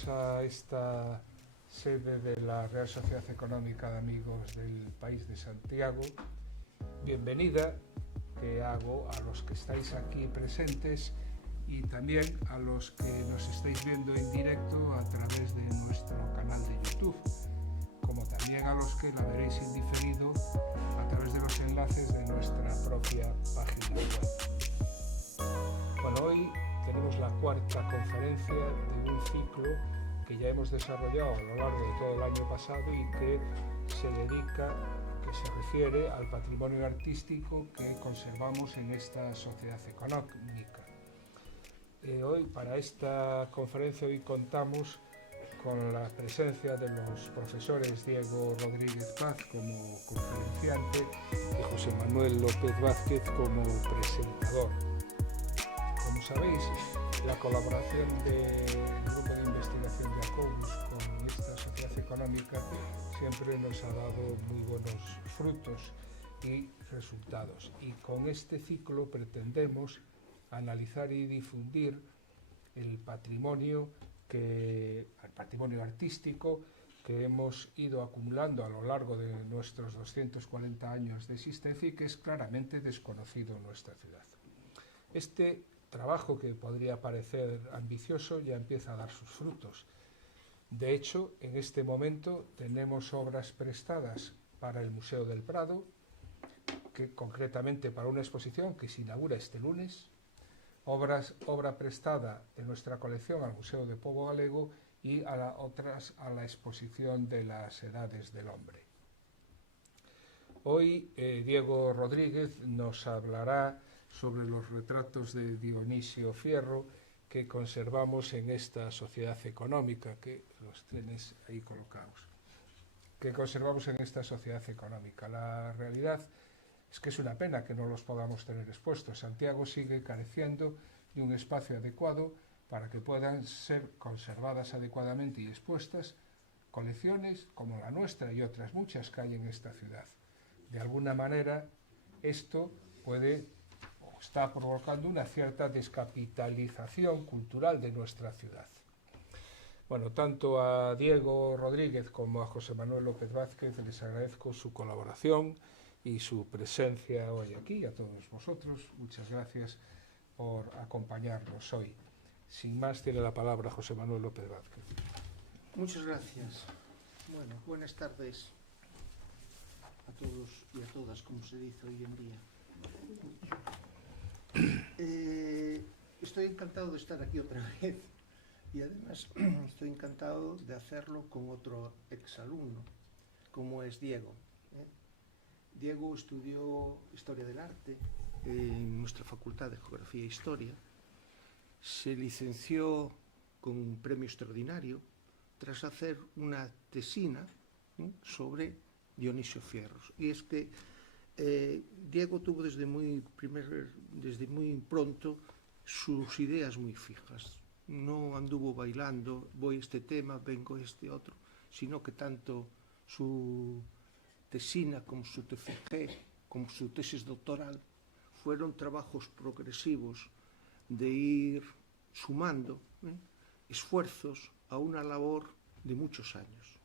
Bienvenidos a esta sede de la Real Sociedad Económica de Amigos del País de Santiago. Bienvenida que hago a los que estáis aquí presentes y también a los que nos estáis viendo en directo a través de nuestro canal de YouTube, como también a los que la veréis en diferido a través de los enlaces de nuestra propia página web. Bueno, hoy tenemos la cuarta conferencia de un ciclo que ya hemos desarrollado a lo largo de todo el año pasado y que se refiere al patrimonio artístico que conservamos en esta sociedad económica. Hoy, para esta conferencia, hoy contamos con la presencia de los profesores Diego Rodríguez Paz como conferenciante y José Manuel López Vázquez como presentador. Como sabéis, la colaboración del Grupo de Investigación de Acobus con esta sociedad económica siempre nos ha dado muy buenos frutos y resultados. Y con este ciclo pretendemos analizar y difundir el patrimonio artístico que hemos ido acumulando a lo largo de nuestros 240 años de existencia y que es claramente desconocido en nuestra ciudad. Este trabajo, que podría parecer ambicioso, ya empieza a dar sus frutos. De hecho, en este momento tenemos obras prestadas para el Museo del Prado, que concretamente para una exposición que se inaugura este lunes, obra prestada de nuestra colección al Museo de Pobo Galego y otras a la exposición de las Edades del Hombre. Hoy Diego Rodríguez nos hablará sobre los retratos de Dionisio Fierro que conservamos en esta sociedad económica, que los tenéis ahí colocados, que conservamos en esta sociedad económica. La realidad es que es una pena que no los podamos tener expuestos. Santiago sigue careciendo de un espacio adecuado para que puedan ser conservadas adecuadamente y expuestas colecciones como la nuestra y otras muchas que hay en esta ciudad. De alguna manera, esto está provocando una cierta descapitalización cultural de nuestra ciudad. Bueno, tanto a Diego Rodríguez como a José Manuel López Vázquez les agradezco su colaboración y su presencia hoy aquí. A todos vosotros, muchas gracias por acompañarnos hoy. Sin más, tiene la palabra José Manuel López Vázquez. Muchas gracias. Bueno, buenas tardes a todos y a todas, como se dice hoy en día. Estoy encantado de estar aquí otra vez y además estoy encantado de hacerlo con otro exalumno, como es Diego. Diego estudió Historia del Arte en nuestra Facultad de Geografía e Historia, se licenció con un premio extraordinario tras hacer una tesina sobre Dionisio Fierro. Y es que Diego tuvo desde muy pronto sus ideas muy fijas. No anduvo bailando, voy a este tema, vengo a este otro, sino que tanto su tesina como su TFG, como su tesis doctoral, fueron trabajos progresivos de ir sumando esfuerzos a una labor de muchos años.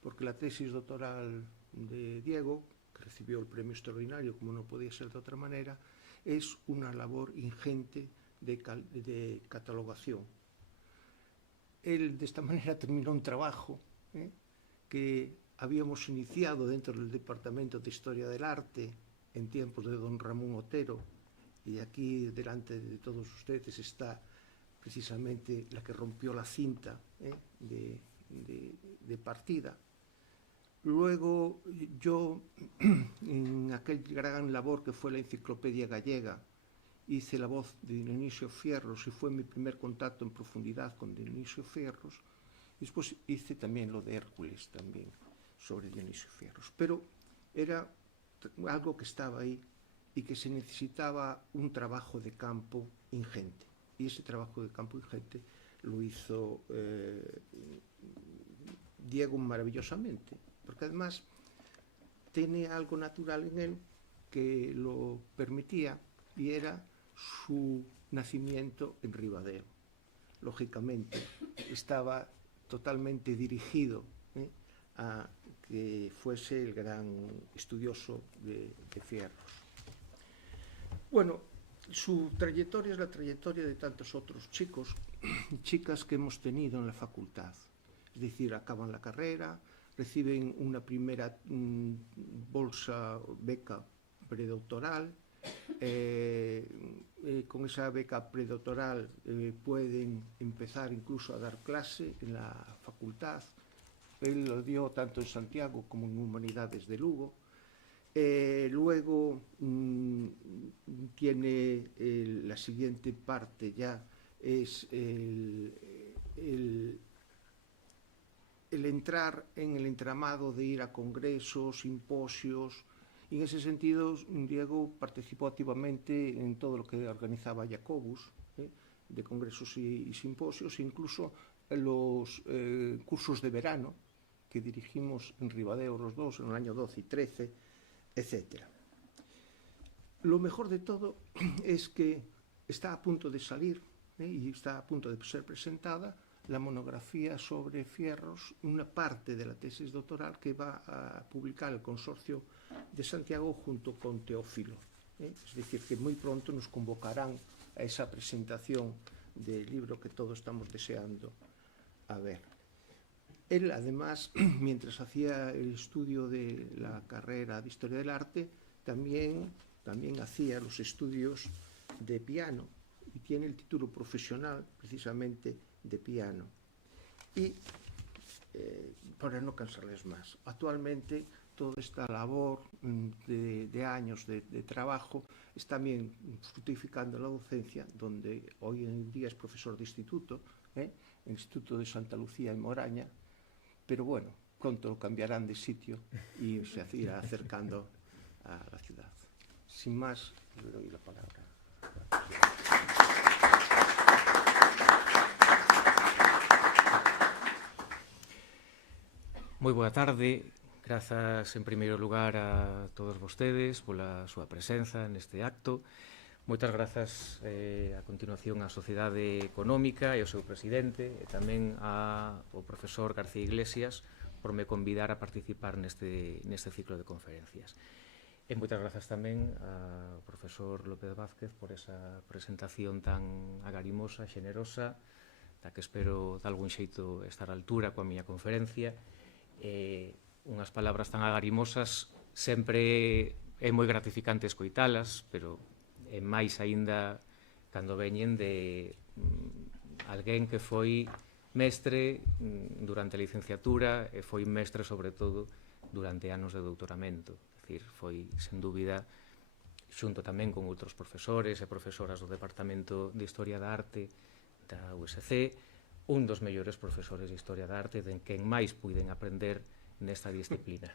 Porque la tesis doctoral de Diego, que recibió el premio extraordinario, como no podía ser de otra manera, es una labor ingente de catalogación. Él de esta manera terminó un trabajo que habíamos iniciado dentro del Departamento de Historia del Arte en tiempos de don Ramón Otero, y aquí delante de todos ustedes está precisamente la que rompió la cinta de partida. Luego yo, en aquel gran labor que fue la Enciclopedia Gallega, hice la voz de Dionisio Fierro y fue mi primer contacto en profundidad con Dionisio Fierro. Después hice también lo de Hércules, también sobre Dionisio Fierro. Pero era algo que estaba ahí y que se necesitaba un trabajo de campo ingente. Y ese trabajo de campo ingente lo hizo Diego maravillosamente, porque además tiene algo natural en él que lo permitía, y era su nacimiento en Ribadeo. Lógicamente estaba totalmente dirigido a que fuese el gran estudioso de fierros. Bueno, su trayectoria es la trayectoria de tantos otros chicos y chicas que hemos tenido en la facultad. Es decir, acaban la carrera, reciben una primera beca predoctoral. Con esa beca predoctoral pueden empezar incluso a dar clase en la facultad. Él lo dio tanto en Santiago como en Humanidades de Lugo. Luego tiene la siguiente parte ya, es el entrar en el entramado de ir a congresos, simposios, y en ese sentido Diego participó activamente en todo lo que organizaba Jacobus, de congresos y simposios, incluso en los cursos de verano que dirigimos en Ribadeo los dos en el año 12 y 13, etc. Lo mejor de todo es que está a punto de salir y está a punto de ser presentada la monografía sobre fierros, una parte de la tesis doctoral que va a publicar el Consorcio de Santiago junto con Teófilo. Es decir, que muy pronto nos convocarán a esa presentación del libro que todos estamos deseando a ver. Él, además, mientras hacía el estudio de la carrera de Historia del Arte, también hacía los estudios de piano y tiene el título profesional precisamente de piano. Y para no cansarles más, actualmente toda esta labor de años de trabajo está también fructificando la docencia, donde hoy en día es profesor de instituto, el Instituto de Santa Lucía en Moraña, pero bueno, pronto lo cambiarán de sitio y se irá acercando a la ciudad. Sin más, le doy la palabra. Moi boa tarde, grazas en primeiro lugar a todos vostedes pola súa presenza neste acto. Moitas grazas a continuación á Sociedade Económica e ao seu presidente e tamén ao profesor García Iglesias por me convidar a participar neste ciclo de conferencias. E moitas grazas tamén ao profesor López Vázquez por esa presentación tan agarimosa, xenerosa, da que espero de algún xeito estar á altura coa miña conferencia. Unhas palabras tan agarimosas sempre é moi gratificante escoitalas, pero é máis aínda cando veñen de alguén que foi mestre durante a licenciatura e foi mestre, sobre todo, durante anos de doutoramento. É dicir, foi, sen dúbida, xunto tamén con outros profesores e profesoras do Departamento de Historia da Arte da USC, un dos mellores profesores de Historia da Arte de quen máis puiden aprender nesta disciplina.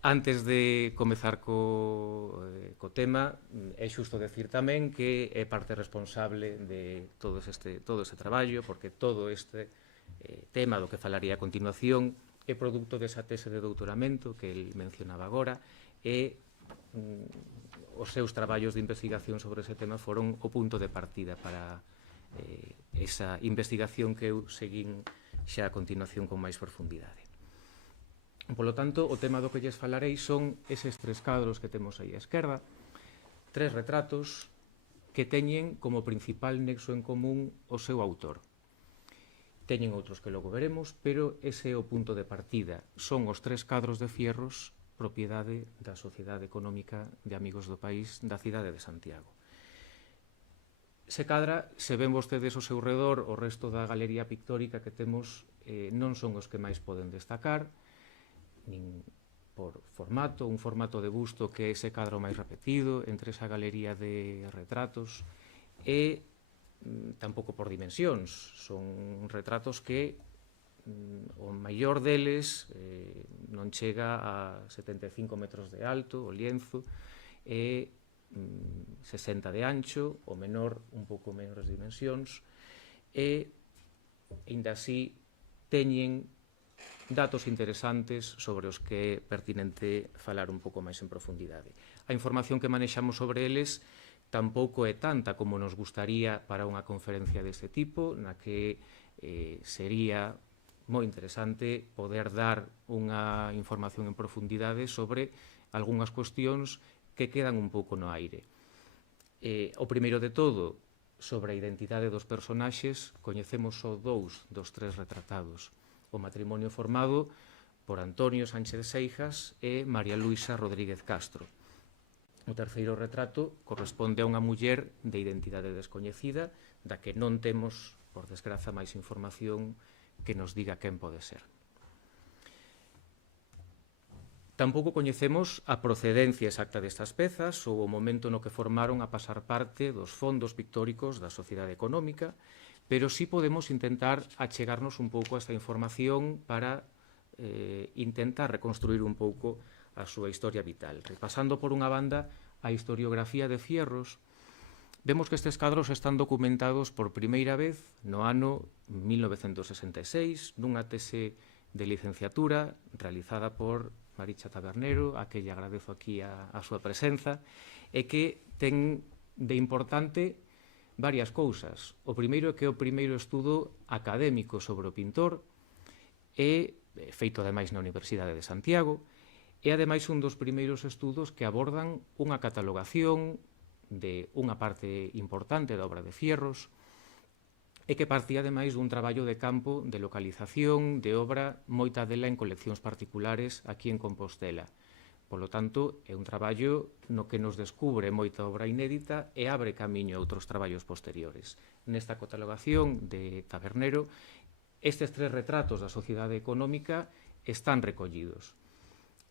Antes de comezar co tema, é xusto decir tamén que é parte responsable de todo este traballo, porque todo este tema do que falaría a continuación é produto desa tese de doutoramento que el mencionaba agora e os seus traballos de investigación sobre ese tema foron o punto de partida para esa investigación que eu seguín xa a continuación con máis profundidade. Polo tanto, o tema do que lles falarei son eses tres cadros que temos aí á esquerda, tres retratos que teñen como principal nexo en común o seu autor. Teñen outros que logo veremos, pero ese é o punto de partida. Son os tres cadros de fierros propiedade da Sociedade Económica de Amigos do País da cidade de Santiago. Se cadra, se ven vostedes ao seu redor, o resto da galería pictórica que temos non son os que máis poden destacar, nin por formato, un formato de busto que é ese cadro máis repetido entre esa galería de retratos e tampouco por dimensións, son retratos que o maior deles non chega a 75 metros de alto, o lienzo, e 60 de ancho, o menor un pouco menores dimensións, e, ainda así, teñen datos interesantes sobre os que é pertinente falar un pouco máis en profundidade. A información que manexamos sobre eles tampouco é tanta como nos gustaría para unha conferencia deste tipo, na que sería moi interesante poder dar unha información en profundidade sobre algunhas cuestións que quedan un pouco no aire. O primeiro de todo, sobre a identidade dos personaxes, coñecemos só 2 dos 3 retratados. O matrimonio formado por Antonio Sánchez Seijas e María Luisa Rodríguez Castro. O terceiro retrato corresponde a unha muller de identidade descoñecida, da que non temos, por desgraza, máis información que nos diga quen pode ser. Tampouco coñecemos a procedencia exacta destas pezas ou o momento no que formaron a pasar parte dos fondos pictóricos da Sociedade Económica, pero sí podemos intentar achegarnos un pouco a esta información para intentar reconstruir un pouco a súa historia vital. Repasando por unha banda a historiografía de Fierros, vemos que estes cadros están documentados por primeira vez no ano 1966 nunha tese de licenciatura realizada por Maricha Tabernero, a que lle agradezo aquí a súa presenza, e que ten de importante varias cousas. O primeiro é que é o primeiro estudo académico sobre o pintor, e feito ademais na Universidade de Santiago, e ademais un dos primeiros estudos que abordan unha catalogación de unha parte importante da obra de Fierros, e que partía ademais dun traballo de campo de localización de obra, moita dela en coleccións particulares aquí en Compostela. Polo tanto, é un traballo no que nos descubre moita obra inédita e abre camiño a outros traballos posteriores. Nesta catalogación de Tabernero, estes 3 retratos da sociedade económica están recollidos.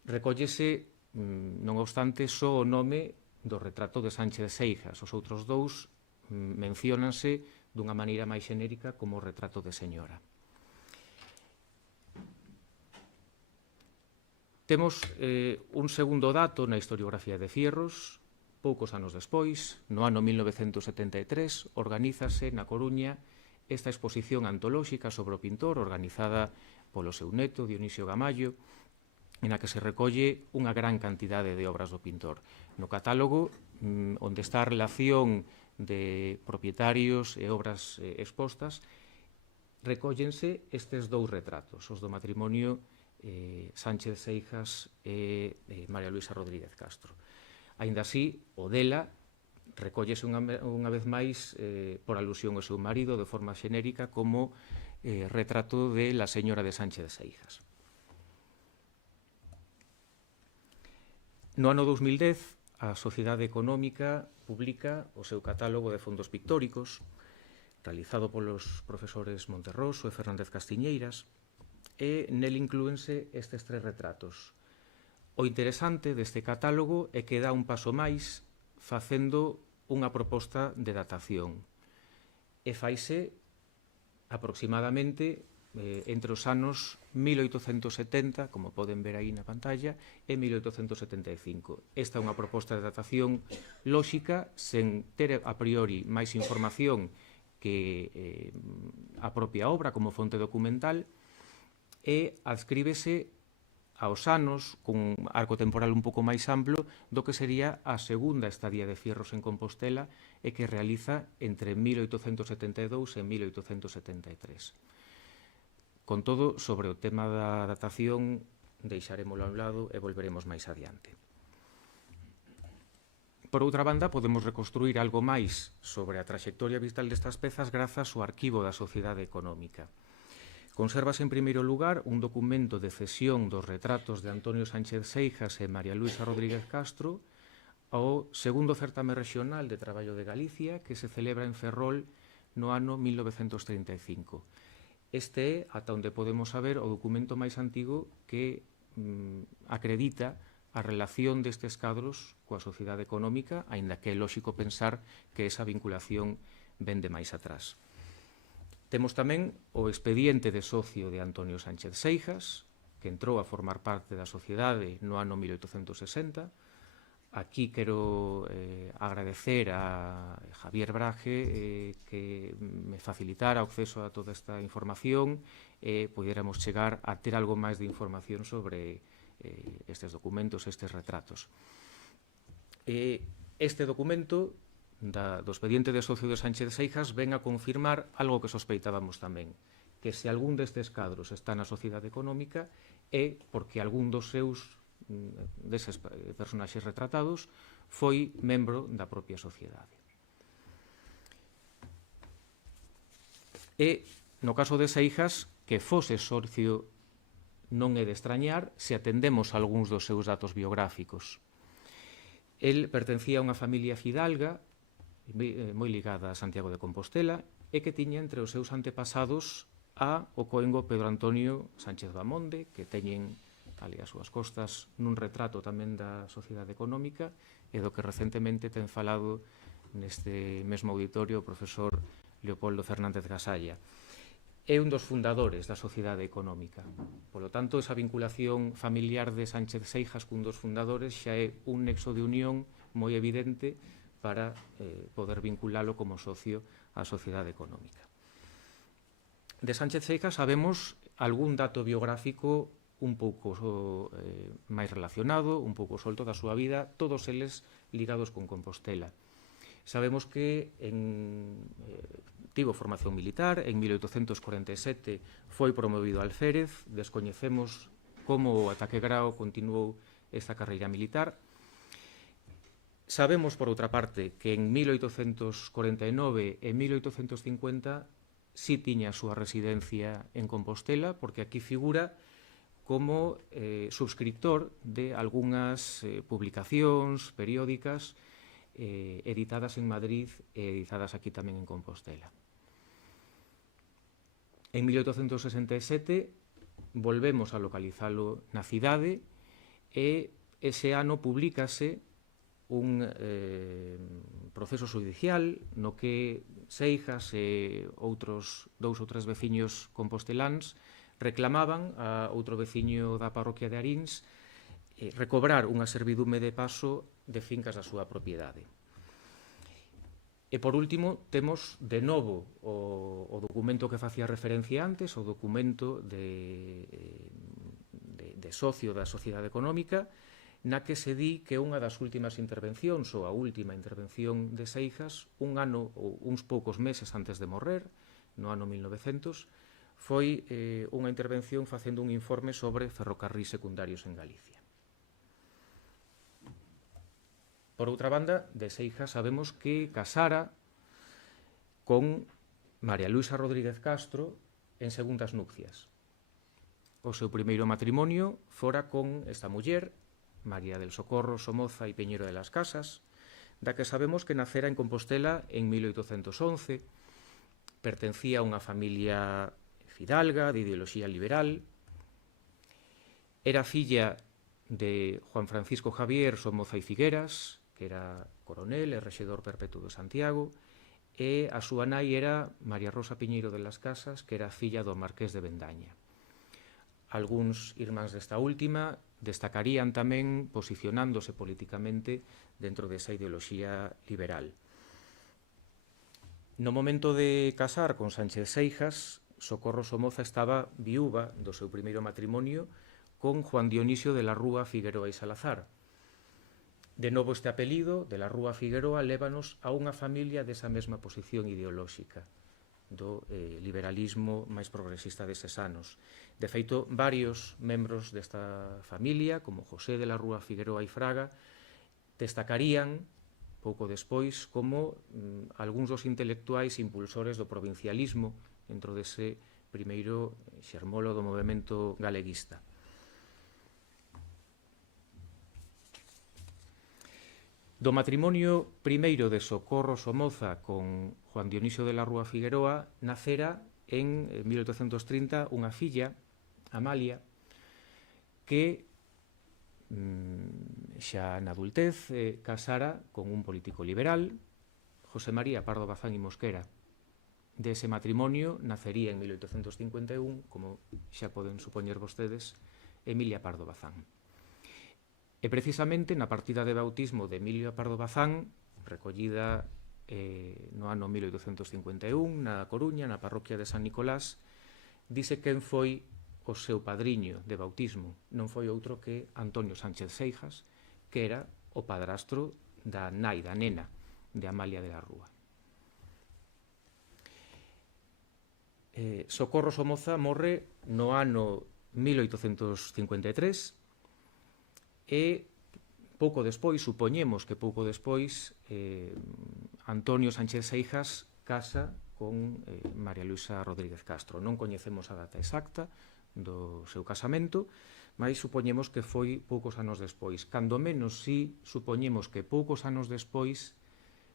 Recóllese, non obstante, só o nome do retrato de Sánchez Seijas. Os outros 2 menciónanse dunha maneira máis xenérica como retrato de señora. Temos un segundo dato na historiografía de Fierros. Poucos anos despois, no ano 1973, organízase na Coruña esta exposición antolóxica sobre o pintor organizada polo seu neto, Dionisio Gamallo, en a que se recolle unha gran cantidade de obras do pintor. No catálogo, onde está a relación de propietarios e obras expostas, recóllense estes 2 retratos, os do matrimonio Sánchez Seijas e María Luisa Rodríguez Castro. Aínda así, o dela recóllese unha vez máis por alusión ao seu marido de forma xenérica como retrato de la señora de Sánchez Seijas. No ano 2010, a Sociedade Económica publica o seu catálogo de fondos pictóricos, realizado polos profesores Monterroso e Fernández Castiñeiras, e nel inclúense estes 3 retratos. O interesante deste catálogo é que dá un paso máis facendo unha proposta de datación, e faise aproximadamente entre os anos 1870, como poden ver aí na pantalla, e 1875. Esta é unha proposta de datación lóxica, sen ter a priori máis información que a propia obra como fonte documental, e adscríbese aos anos, cun arco temporal un pouco máis amplo, do que sería a segunda estadía de Fierros en Compostela e que realiza entre 1872 e 1873. Con todo, sobre o tema da datación, deixarémolo a un lado e volveremos máis adiante. Por outra banda, podemos reconstruir algo máis sobre a traxectoria vital destas pezas grazas ao arquivo da Sociedade Económica. Consérvase en primeiro lugar un documento de cesión dos retratos de Antonio Sánchez Seijas e María Luisa Rodríguez Castro ao segundo certame regional de traballo de Galicia que se celebra en Ferrol no ano 1935. Este é, ata onde podemos saber, o documento máis antigo que acredita a relación destes cadros coa sociedade económica, aínda que é lóxico pensar que esa vinculación ven de máis atrás. Temos tamén o expediente de socio de Antonio Sánchez Seijas, que entrou a formar parte da sociedade no ano 1860. Aquí quero agradecer a Javier Braje que me facilitara o acceso a toda esta información e pudiéramos chegar a ter algo máis de información sobre estes documentos, estes retratos. Este documento do expediente de socio de Sánchez Seijas ven a confirmar algo que sospeitábamos tamén, que se algún destes cadros está na sociedade económica é porque algún dos seus deses personaxes retratados foi membro da propia sociedade. E, no caso de Seijas, que fose socio non é de extrañar se atendemos a algúns dos seus datos biográficos. El pertencía a unha familia fidalga moi ligada a Santiago de Compostela e que tiña entre os seus antepasados a o coengo Pedro Antonio Sánchez Bamonde, que teñen ali as súas costas nun retrato tamén da sociedade económica e do que recentemente ten falado neste mesmo auditorio o profesor Leopoldo Fernández Gasalla. É un dos fundadores da sociedade económica. Polo tanto, esa vinculación familiar de Sánchez Seijas cun dos fundadores xa é un nexo de unión moi evidente para poder vinculalo como socio á sociedade económica. De Sánchez Seijas sabemos algún dato biográfico un pouco máis relacionado, un pouco solto da súa vida, todos eles ligados con Compostela. Sabemos que tivo formación militar, en 1847 foi promovido a alférez, descoñecemos como o ataque Grao continuou esta carreira militar. Sabemos, por outra parte, que en 1849 e 1850 sí tiña a súa residencia en Compostela, porque aquí figura como subscriptor de algunhas publicacións periódicas editadas en Madrid e editadas aquí tamén en Compostela. En 1867 volvemos a localizalo na cidade e ese ano publícase un proceso judicial no que Seijas e outros 2 ou 3 veciños composteláns reclamaban a outro veciño da parroquia de Aríns recobrar unha servidume de paso de fincas da súa propiedade. E, por último, temos de novo o documento que facía referencia antes, o documento de socio da sociedade económica, na que se di que unha das últimas intervencións, ou a última intervención de Seijas, un ano ou uns poucos meses antes de morrer, no ano 1900, foi unha intervención facendo un informe sobre ferrocarrís secundarios en Galicia. Por outra banda, de Seijas sabemos que casara con María Luisa Rodríguez Castro en segundas nupcias. O seu primeiro matrimonio fora con esta muller, María del Socorro Somoza e Peñero de las Casas, da que sabemos que nacera en Compostela en 1811, pertencía a unha familia fidalga, de ideoloxía liberal, era filla de Juan Francisco Javier Somoza e Figueras, que era coronel e rexedor perpetuo de Santiago, e a súa nai era María Rosa Piñeiro de las Casas, que era filla do Marqués de Bendaña. Algúns irmáns desta última destacarían tamén posicionándose políticamente dentro desa ideoloxía liberal. No momento de casar con Sánchez Seijas, Socorro Somoza estaba viúva do seu primeiro matrimonio con Juan Dionisio de la Rúa Figueroa e Salazar. De novo este apelido, de la Rúa Figueroa, lévanos a unha familia desa mesma posición ideolóxica do liberalismo máis progresista deses anos. De feito, varios membros desta familia, como José de la Rúa Figueroa e Fraga, destacarían pouco despois como algúns dos intelectuais impulsores do provincialismo dentro dese primeiro xermolo do movemento galeguista. Do matrimonio primeiro de Socorro Somoza con Juan Dionisio de la Rúa Figueroa nacera en 1830 unha filla, Amalia, que xa na adultez casara con un político liberal, José María Pardo Bazán y Mosquera. De ese matrimonio nacería en 1851, como xa poden supoñer vostedes, Emilia Pardo Bazán. E precisamente na partida de bautismo de Emilia Pardo Bazán, recollida no ano 1851 na Coruña, na parroquia de San Nicolás, dice quen foi o seu padriño de bautismo. Non foi outro que Antonio Sánchez Seijas, que era o padrastro da nai, da nena de Amalia de la Rúa. Socorro Somoza morre no ano 1853 e pouco despois, supoñemos que pouco despois, Antonio Sánchez Seijas casa con María Luisa Rodríguez Castro. Non coñecemos a data exacta do seu casamento, mas supoñemos que foi poucos anos despois. Cando menos si supoñemos que poucos anos despois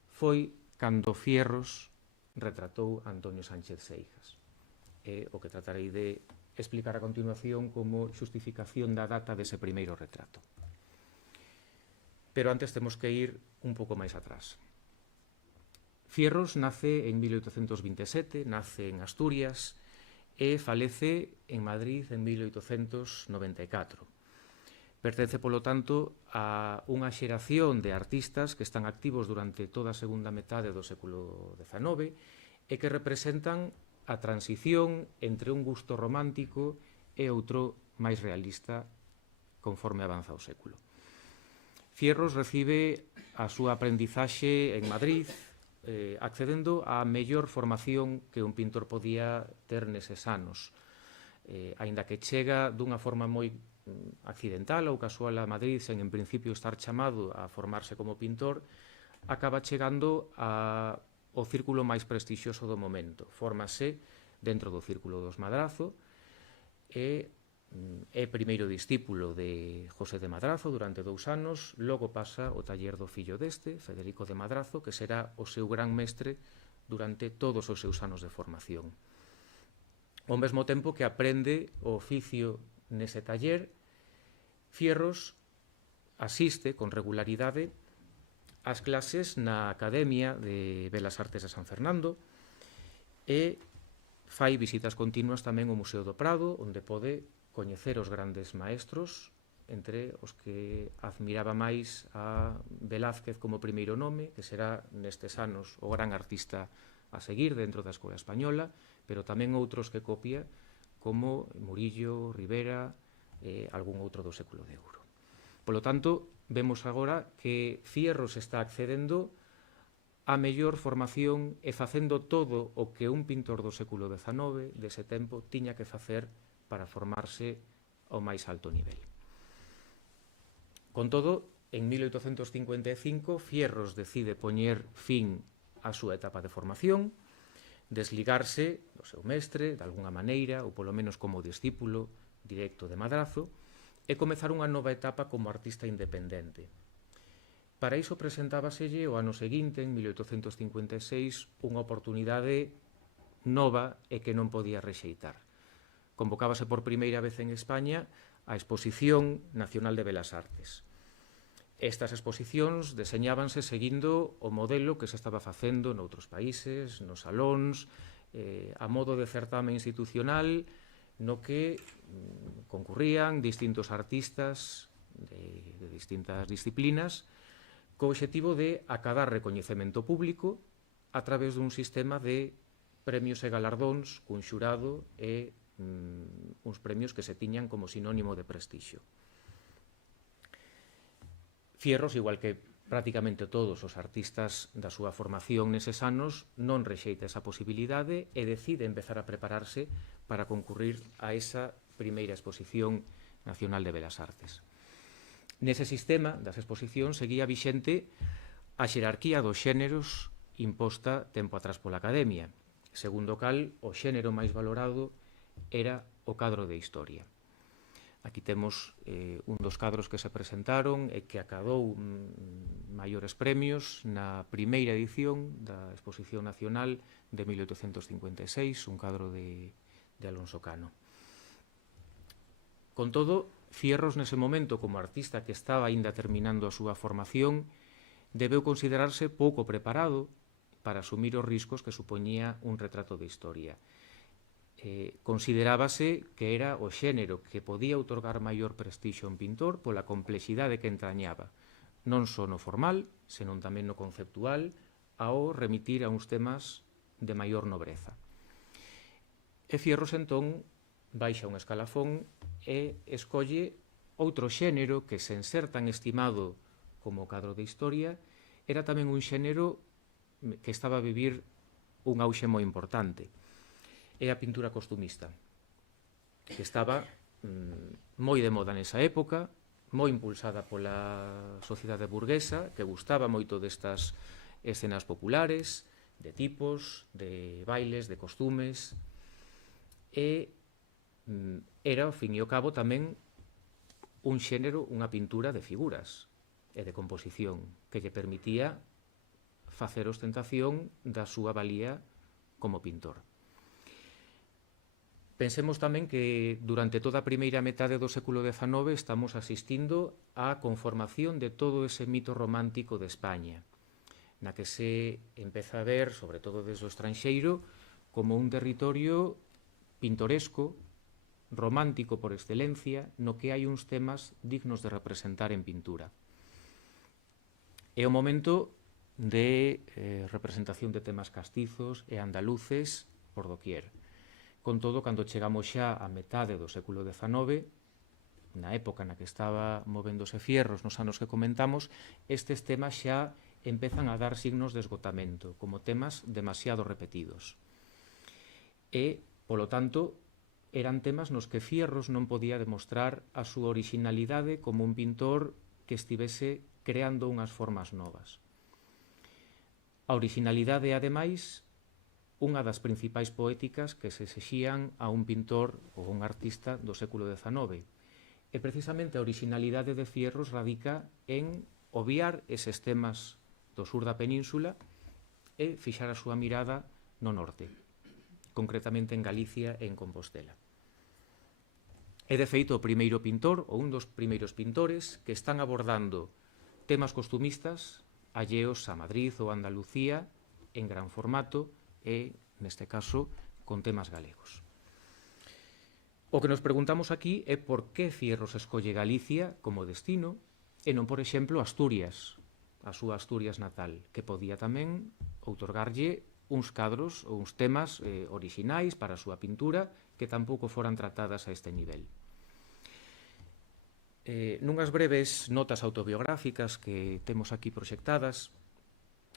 foi cando Fierros retratou a Antonio Sánchez Seijas. É o que tratarei de explicar a continuación como xustificación da data dese primeiro retrato. Pero antes temos que ir un pouco máis atrás. Fierros nace en 1827, nace en Asturias e falece en Madrid en 1894. Pertence, polo tanto, a unha xeración de artistas que están activos durante toda a segunda metade do século XIX e que representan a transición entre un gusto romántico e outro máis realista conforme avanza o século. Fierros recibe a súa aprendizaxe en Madrid, accedendo á mellor formación que un pintor podía ter neses anos. Aínda que chega dunha forma moi accidental ou casual a Madrid, sen en principio estar chamado a formarse como pintor, acaba chegando ao círculo máis prestixioso do momento. Fórmase dentro do círculo dos Madrazo e é primeiro discípulo de José de Madrazo durante 2 anos, logo pasa ao taller do fillo deste, Federico de Madrazo, que será o seu gran mestre durante todos os seus anos de formación. Ao mesmo tempo que aprende o oficio nese taller, Fierros asiste con regularidade ás clases na Academia de Belas Artes de San Fernando e fai visitas continuas tamén ao Museo do Prado, onde pode coñecer os grandes maestros, entre os que admiraba máis a Velázquez como primeiro nome, que será nestes anos o gran artista a seguir dentro da Escola Española, pero tamén outros que copia, como Murillo, Rivera e algún outro do século de ouro. Polo tanto, vemos agora que Fierros está accedendo a mellor formación e facendo todo o que un pintor do século XIX, dese tempo, tiña que facer para formarse ao máis alto nivel. Con todo, en 1855, Fierros decide poñer fin á súa etapa de formación, desligarse do seu mestre, de algunha maneira, ou polo menos como discípulo directo de Madrazo, e comezar unha nova etapa como artista independente. Para iso presentábaselle o ano seguinte, en 1856, unha oportunidade nova e que non podía rexeitar. Convocábase por primeira vez en España a Exposición Nacional de Belas Artes. Estas exposicións deseñábanse seguindo o modelo que se estaba facendo noutros países, nos salóns, a modo de certame institucional, no que concurrían distintos artistas de distintas disciplinas co obxectivo de acadar recoñecemento público a través dun sistema de premios e galardóns cun xurado e uns premios que se tiñan como sinónimo de prestixio. Fierros, igual que prácticamente todos os artistas da súa formación neses anos, non rexeita esa posibilidade e decide empezar a prepararse para concurrir a esa primeira exposición nacional de Belas Artes. Nese sistema das exposicións seguía vixente a xerarquía dos xéneros imposta tempo atrás pola Academia, segundo o cal o xénero máis valorado era o cadro de historia. Aquí temos un dos cadros que se presentaron e que acadou maiores premios na primeira edición da Exposición Nacional de 1856, un cadro de Alonso Cano. Con todo, Fierros nese momento, como artista que estaba aínda terminando a súa formación, debeu considerarse pouco preparado para asumir os riscos que supoñía un retrato de historia. Considerábase que era o xénero que podía outorgar maior prestixio a un pintor pola complexidade que entrañaba, non só no formal, senón tamén no conceptual, ao remitir a uns temas de maior nobreza. E Fierros, entón, baixa un escalafón e escolle outro xénero que, sen ser tan estimado como o cadro de historia, era tamén un xénero que estaba a vivir un auxe moi importante. É a pintura costumista, que estaba moi de moda nesa época, moi impulsada pola sociedade burguesa, que gustaba moito destas escenas populares, de tipos, de bailes, de costumes, e era, ao fin e ao cabo, tamén un xénero, unha pintura de figuras e de composición que lle permitía facer ostentación da súa valía como pintor. Pensemos tamén que durante toda a primeira metade do século XIX estamos asistindo á conformación de todo ese mito romántico de España, na que se empeza a ver, sobre todo desde o estranxeiro, como un territorio pintoresco, romántico por excelencia, no que hai uns temas dignos de representar en pintura. É o momento de representación de temas castizos e andaluces por doquier. Con todo, cando chegamos xa a metade do século XIX, na época na que estaba movéndose Fierros, nos anos que comentamos, estes temas xa empezan a dar signos de esgotamento, como temas demasiado repetidos. E, polo tanto, eran temas nos que Fierros non podía demostrar a súa originalidade como un pintor que estivese creando unhas formas novas. A originalidade é, ademais, unha das principais poéticas que se exixían a un pintor ou un artista do século XIX. E precisamente a originalidade de Fierros radica en obviar eses temas do sur da península e fixar a súa mirada no norte, concretamente en Galicia e en Compostela. É, de feito, o primeiro pintor, ou un dos primeiros pintores, que están abordando temas costumistas alleos a Madrid ou Andalucía en gran formato e, neste caso, con temas galegos. O que nos preguntamos aquí é por que Fierros escolle Galicia como destino e non, por exemplo, Asturias, a súa Asturias natal, que podía tamén outorgarlle uns cadros ou uns temas orixinais para a súa pintura que tampouco foran tratadas a este nivel. Nunhas breves notas autobiográficas que temos aquí proxectadas,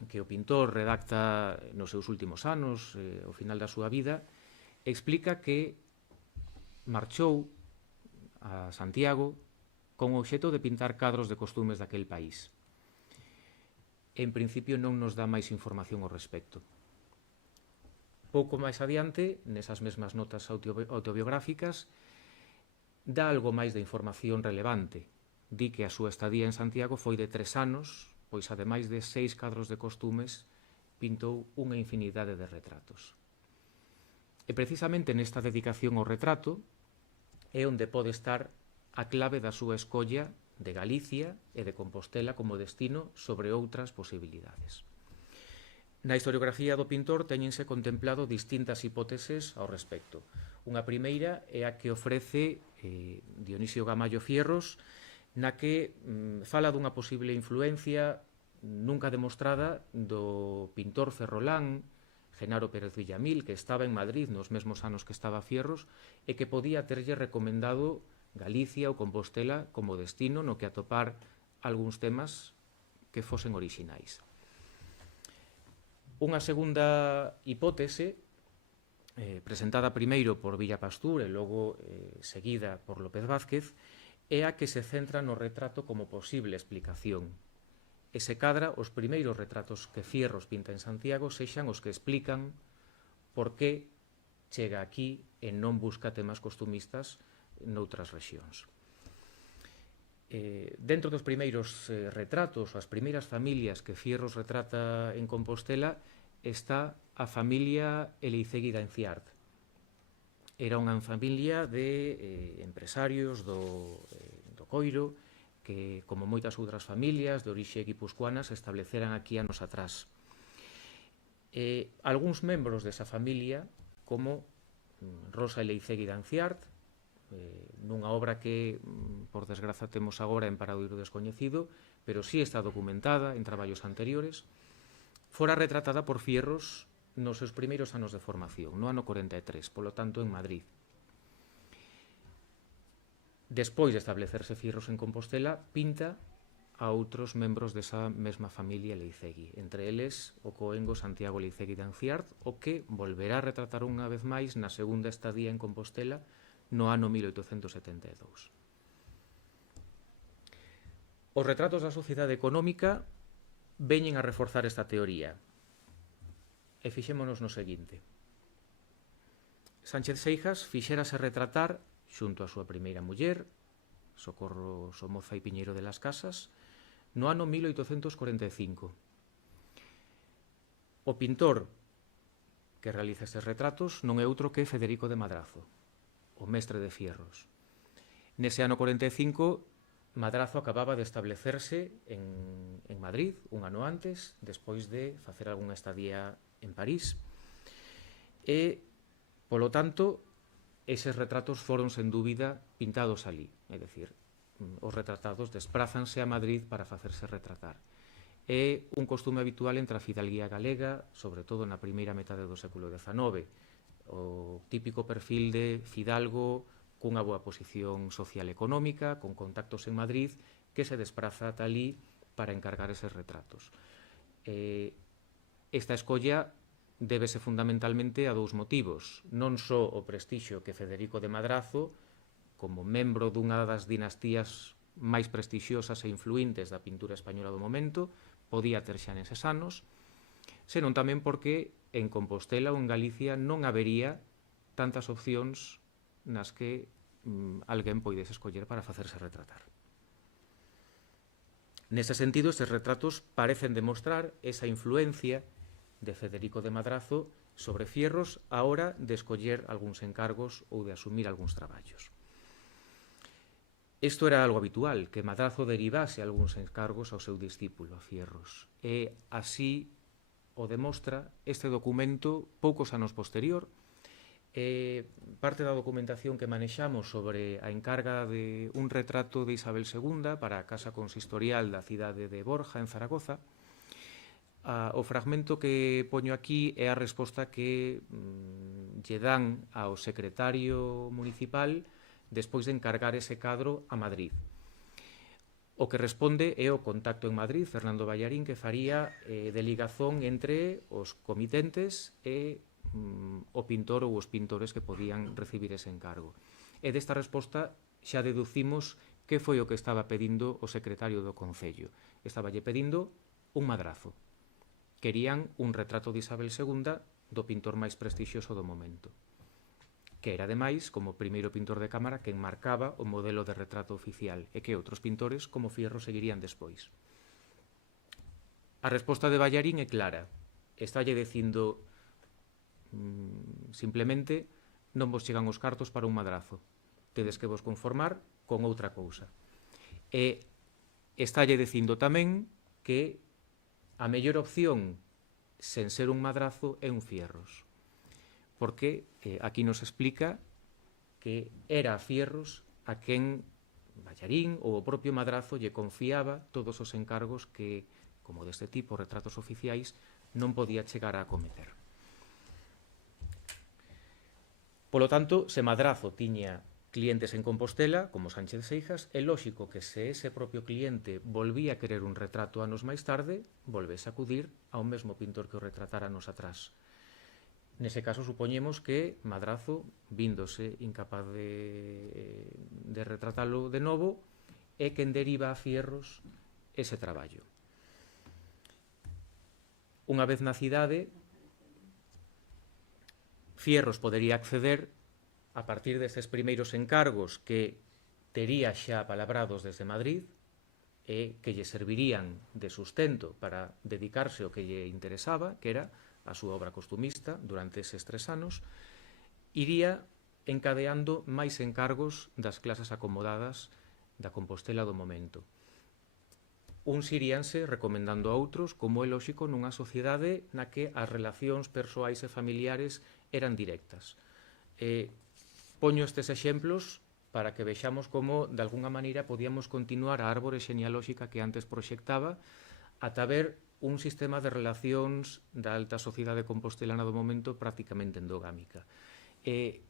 que o pintor redacta nos seus últimos anos, ao final da súa vida, explica que marchou a Santiago con o obxecto de pintar cadros de costumes daquel país. En principio non nos dá máis información ao respecto. Pouco máis adiante, nesas mesmas notas autobiográficas, dá algo máis de información relevante. Di que a súa estadía en Santiago foi de 3 anos, pois ademais de 6 cadros de costumes, pintou unha infinidade de retratos. E precisamente nesta dedicación ao retrato é onde pode estar a clave da súa escolla de Galicia e de Compostela como destino sobre outras posibilidades. Na historiografía do pintor teñense contemplado distintas hipóteses ao respecto. Unha primeira é a que ofrece Dionisio Gamallo Fierros, na que fala dunha posible influencia nunca demostrada do pintor ferrolán Genaro Pérez Villamil, que estaba en Madrid nos mesmos anos que estaba Fierros e que podía terlle recomendado Galicia ou Compostela como destino no que atopar algúns temas que fosen orixinais. Unha segunda hipótese, presentada primeiro por Villa Pastur e logo seguida por López Vázquez, é a que se centra no retrato como posible explicación. E se cadra os primeiros retratos que Fierros pinta en Santiago sexan os que explican por que chega aquí e non busca temas costumistas noutras rexións. Dentro dos primeiros retratos, as primeiras familias que Fierros retrata en Compostela, está a familia Eleizegui d'Enciart. Era unha familia de empresarios do coiro que, como moitas outras familias de orixe guipuscoana, se estableceran aquí anos atrás. Algúns membros desa familia, como Rosa Eleizegui d'Enciart, nunha obra que, por desgraza, temos agora en paradoiro descoñecido, pero sí está documentada en traballos anteriores, fora retratada por Fierros nos seus primeiros anos de formación, no ano 43, polo tanto en Madrid. Despois de establecerse Fierros en Compostela, pinta a outros membros desa mesma familia Leizegui, entre eles o coengo Santiago Leizegui de Anciart, o que volverá a retratar unha vez máis na segunda estadía en Compostela no ano 1872. Os retratos da sociedade económica veñen a reforzar esta teoría. E fixémonos no seguinte. Sánchez Seijas fixérase retratar xunto a súa primeira muller, Socorro Somoza e Piñeiro de las Casas, no ano 1845. O pintor que realiza estes retratos non é outro que Federico de Madrazo, o mestre de fierros. Nese ano 45, Madrazo acababa de establecerse en Madrid, un ano antes, despois de facer algunha estadía en París, e, polo tanto, eses retratos foron, sen dúbida, pintados alí, é dicir, os retratados desprázanse a Madrid para facerse retratar. É un costume habitual entre a fidalguía galega, sobre todo na primeira metade do século XIX, o típico perfil de fidalgo cunha boa posición social e económica, con contactos en Madrid, que se despraza ata alí para encargar eses retratos. Esta escolla débese fundamentalmente a dous motivos, non só o prestixio que Federico de Madrazo, como membro dunha das dinastías máis prestixiosas e influíntes da pintura española do momento, podía ter xa neses anos, senón tamén porque en Compostela ou en Galicia non habería tantas opcións nas que alguén poidese escoller para facerse retratar. Nese sentido, estes retratos parecen demostrar esa influencia de Federico de Madrazo sobre Fierros a hora de escoller algúns encargos ou de asumir algúns traballos. Isto era algo habitual, que Madrazo derivase algúns encargos ao seu discípulo, a Fierros. E así o demostra este documento poucos anos posterior. Parte da documentación que manexamos sobre a encarga de un retrato de Isabel II para a Casa Consistorial da cidade de Borja, en Zaragoza. O fragmento que poño aquí é a resposta que lle dan ao secretario municipal despois de encargar ese cadro a Madrid. O que responde é o contacto en Madrid, Fernando Ballarín, que faría de ligazón entre os comitentes e o pintor ou os pintores que podían recibir ese encargo. E desta resposta xa deducimos que foi o que estaba pedindo o secretario do Concello. Estaba lle pedindo un Madrazo. Querían un retrato de Isabel II do pintor máis prestixioso do momento, que era, ademais, como primeiro pintor de cámara que enmarcaba o modelo de retrato oficial e que outros pintores, como Fierro, seguirían despois. A resposta de Ballarín é clara. Estálle dicindo simplemente non vos chegan os cartos para un Madrazo. Tedes que vos conformar con outra cousa. E estálle dicindo tamén que a mellor opción, sen ser un Madrazo, é un Fierros. Porque aquí nos explica que era a Fierros a quen Ballarín ou o propio Madrazo lle confiaba todos os encargos que, como deste tipo, retratos oficiais, non podía chegar a acometer. Polo tanto, se Madrazo tiña clientes en Compostela, como Sánchez Seijas, é lóxico que se ese propio cliente volvía a querer un retrato anos máis tarde, volvese a acudir ao mesmo pintor que o retratara anos atrás. Nese caso, supoñemos que Madrazo, víndose incapaz de retratalo de novo, é quen deriva a Fierros ese traballo. Unha vez na cidade, Fierros podería acceder a partir destes primeiros encargos que tería xa palabrados desde Madrid e que lle servirían de sustento para dedicarse ao que lle interesaba, que era a súa obra costumista durante eses 3 anos, iría encadeando máis encargos das clases acomodadas da Compostela do momento. Uns iríanse recomendando a outros, como é lóxico nunha sociedade na que as relacións persoais e familiares eran directas. Poño estes exemplos para que vexamos como, de alguna maneira, podíamos continuar a árbore xenealóxica que antes proxectaba ata ver un sistema de relacións da alta sociedade compostelana do momento prácticamente endogámica.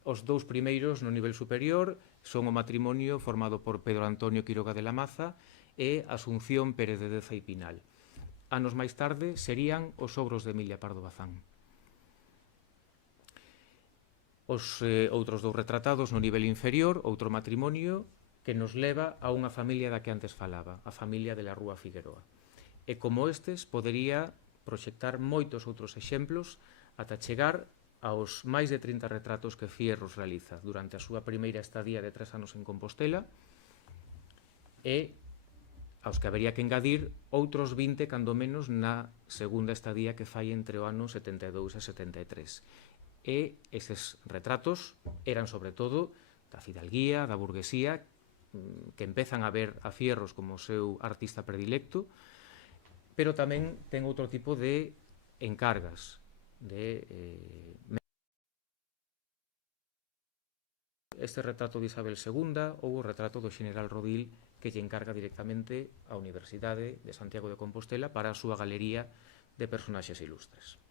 Os dous primeiros no nivel superior son o matrimonio formado por Pedro Antonio Quiroga de la Maza e Asunción Pérez de Deza e Pinal. Anos máis tarde serían os sogros de Emilia Pardo Bazán. Os outros dous retratados no nivel inferior, outro matrimonio que nos leva a unha familia da que antes falaba, a familia de la Rúa Figueroa. E como estes, podería proxectar moitos outros exemplos ata chegar aos máis de 30 retratos que Fierros realiza durante a súa primeira estadía de 3 anos en Compostela e aos que habería que engadir outros 20 cando menos na segunda estadía que fai entre o ano 72 e 73. E estes retratos eran sobre todo da fidalguía, da burguesía, que empezan a ver a Fierros como o seu artista predilecto, pero tamén ten outro tipo de encargas, este retrato de Isabel II ou o retrato do Xeneral Rodil que lle encarga directamente á Universidade de Santiago de Compostela para a súa galería de personaxes ilustres.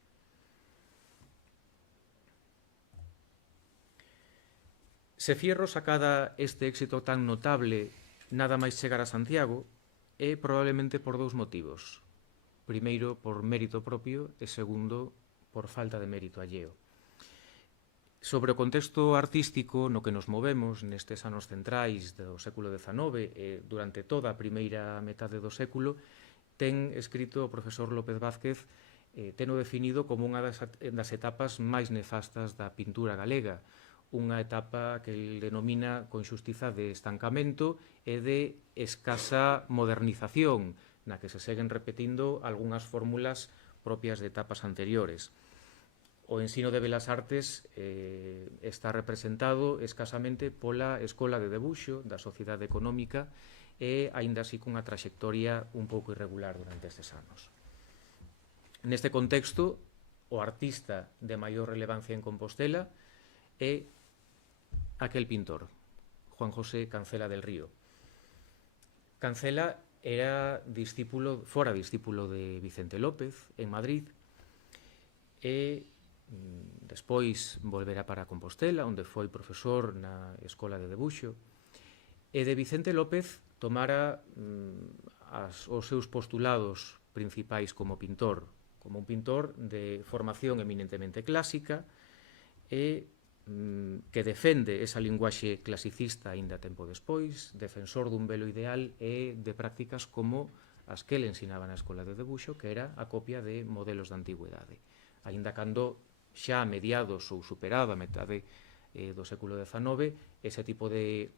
Se Fierros acada este éxito tan notable nada máis chegar a Santiago é probablemente por dous motivos. Primeiro, por mérito propio e segundo, por falta de mérito alleo. Sobre o contexto artístico no que nos movemos nestes anos centrais do século XIX e durante toda a primeira metade do século, ten escrito o profesor López Vázquez teno definido como unha das etapas máis nefastas da pintura galega, unha etapa que el denomina con xustiza de estancamento e de escasa modernización, na que se seguen repetindo algunhas fórmulas propias de etapas anteriores. O ensino de Belas Artes está representado escasamente pola Escola de Debuxo da Sociedade Económica e aínda así cunha traxectoria un pouco irregular durante estes anos. Neste contexto, o artista de maior relevancia en Compostela é aquel pintor, Juan José Cancela del Río. Cancela fora discípulo de Vicente López en Madrid e despois volverá para Compostela, onde foi profesor na Escola de Debuxo, e de Vicente López tomara os seus postulados principais como pintor, como un pintor de formación eminentemente clásica e que defende esa linguaxe clasicista aínda tempo despois, defensor dun belo ideal e de prácticas como as que ele ensinaba na Escola de Debuxo, que era a copia de modelos da antigüedade. Aínda cando xa a mediados ou superado a metade do século XIX, ese tipo de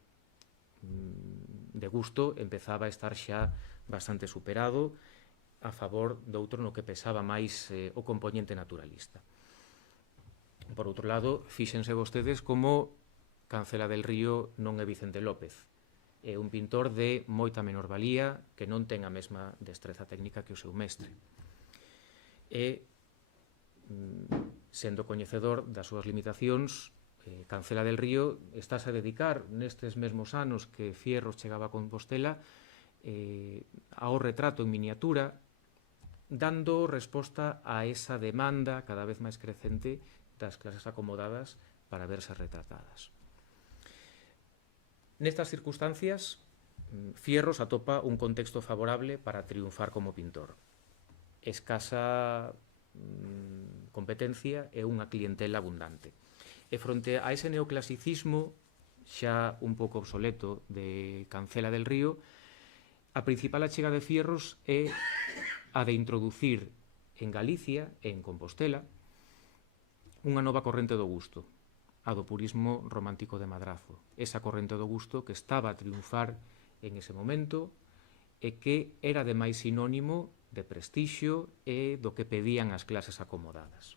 gusto empezaba a estar xa bastante superado a favor doutro no que pesaba máis o componente naturalista. Por outro lado, fíxense vostedes como Cancela del Río non é Vicente López. É un pintor de moita menor valía que non ten a mesma destreza técnica que o seu mestre. E, sendo coñecedor das súas limitacións, Cancela del Río estáse a dedicar nestes mesmos anos que Fierros chegaba a Compostela ao retrato en miniatura, dando resposta a esa demanda cada vez máis crecente das clases acomodadas para verse retratadas. Nestas circunstancias, Fierros atopa un contexto favorable para triunfar como pintor. Escasa competencia e unha clientela abundante. E fronte a ese neoclasicismo xa un pouco obsoleto de Cancela del Río, a principal achega de Fierros é a de introducir en Galicia e en Compostela unha nova corrente do gusto, a do purismo romántico de Madrazo. Esa corrente do gusto que estaba a triunfar en ese momento e que era ademais sinónimo de prestixio e do que pedían as clases acomodadas.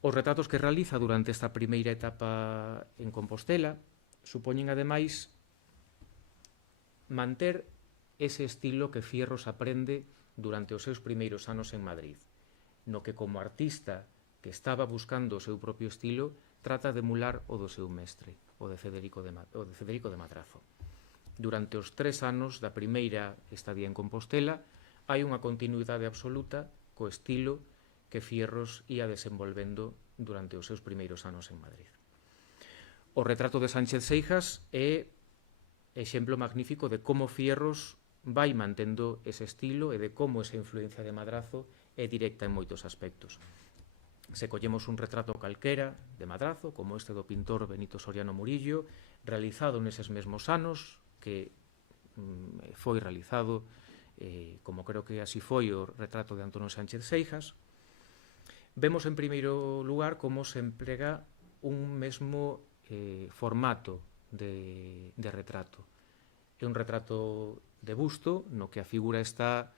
Os retratos que realiza durante esta primeira etapa en Compostela supoñen ademais manter ese estilo que Fierros aprende durante os seus primeiros anos en Madrid, no que como artista que estaba buscando o seu propio estilo, trata de emular o do seu mestre, o de Federico de Madrazo. Durante os 3 anos da primeira estadía en Compostela, hai unha continuidade absoluta co estilo que Fierros ia desenvolvendo durante os seus primeiros anos en Madrid. O retrato de Sánchez Seijas é exemplo magnífico de como Fierros vai mantendo ese estilo e de como esa influencia de Madrazo é directa en moitos aspectos. Se collemos un retrato calquera de Madrazo, como este do pintor Benito Soriano Murillo, realizado neses mesmos anos, que foi realizado, como creo que así foi o retrato de Antonio Sánchez Seijas, vemos en primeiro lugar como se emprega un mesmo formato de retrato. É un retrato de busto, no que a figura está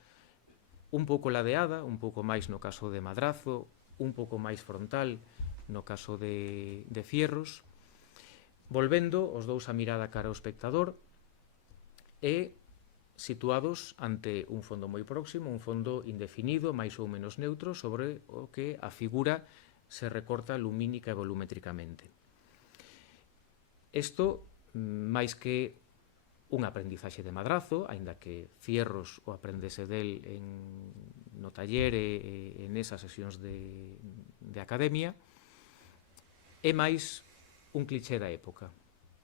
un pouco ladeada, un pouco máis no caso de Madrazo, un pouco máis frontal no caso de Fierros, volvendo os dous a mirada cara ao espectador e situados ante un fondo moi próximo, un fondo indefinido, máis ou menos neutro, sobre o que a figura se recorta lumínica e volumétricamente. Isto, máis que un aprendizaxe de Madrazo, aínda que Fierros o aprendese del no taller e nesas sesións de academia, é máis un cliché da época,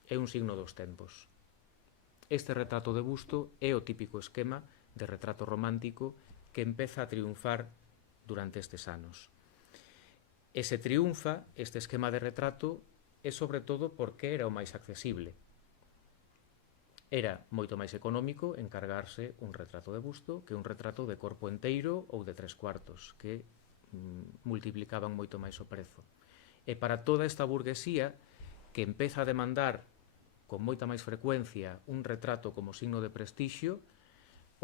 é un signo dos tempos. Este retrato de busto é o típico esquema de retrato romántico que empeza a triunfar durante estes anos. E se triunfa este esquema de retrato é sobre todo porque era o máis accesible. Era moito máis económico encargarse un retrato de busto que un retrato de corpo enteiro ou de 3/4, que multiplicaban moito máis o prezo. E para toda esta burguesía que empeza a demandar con moita máis frecuencia un retrato como signo de prestixio,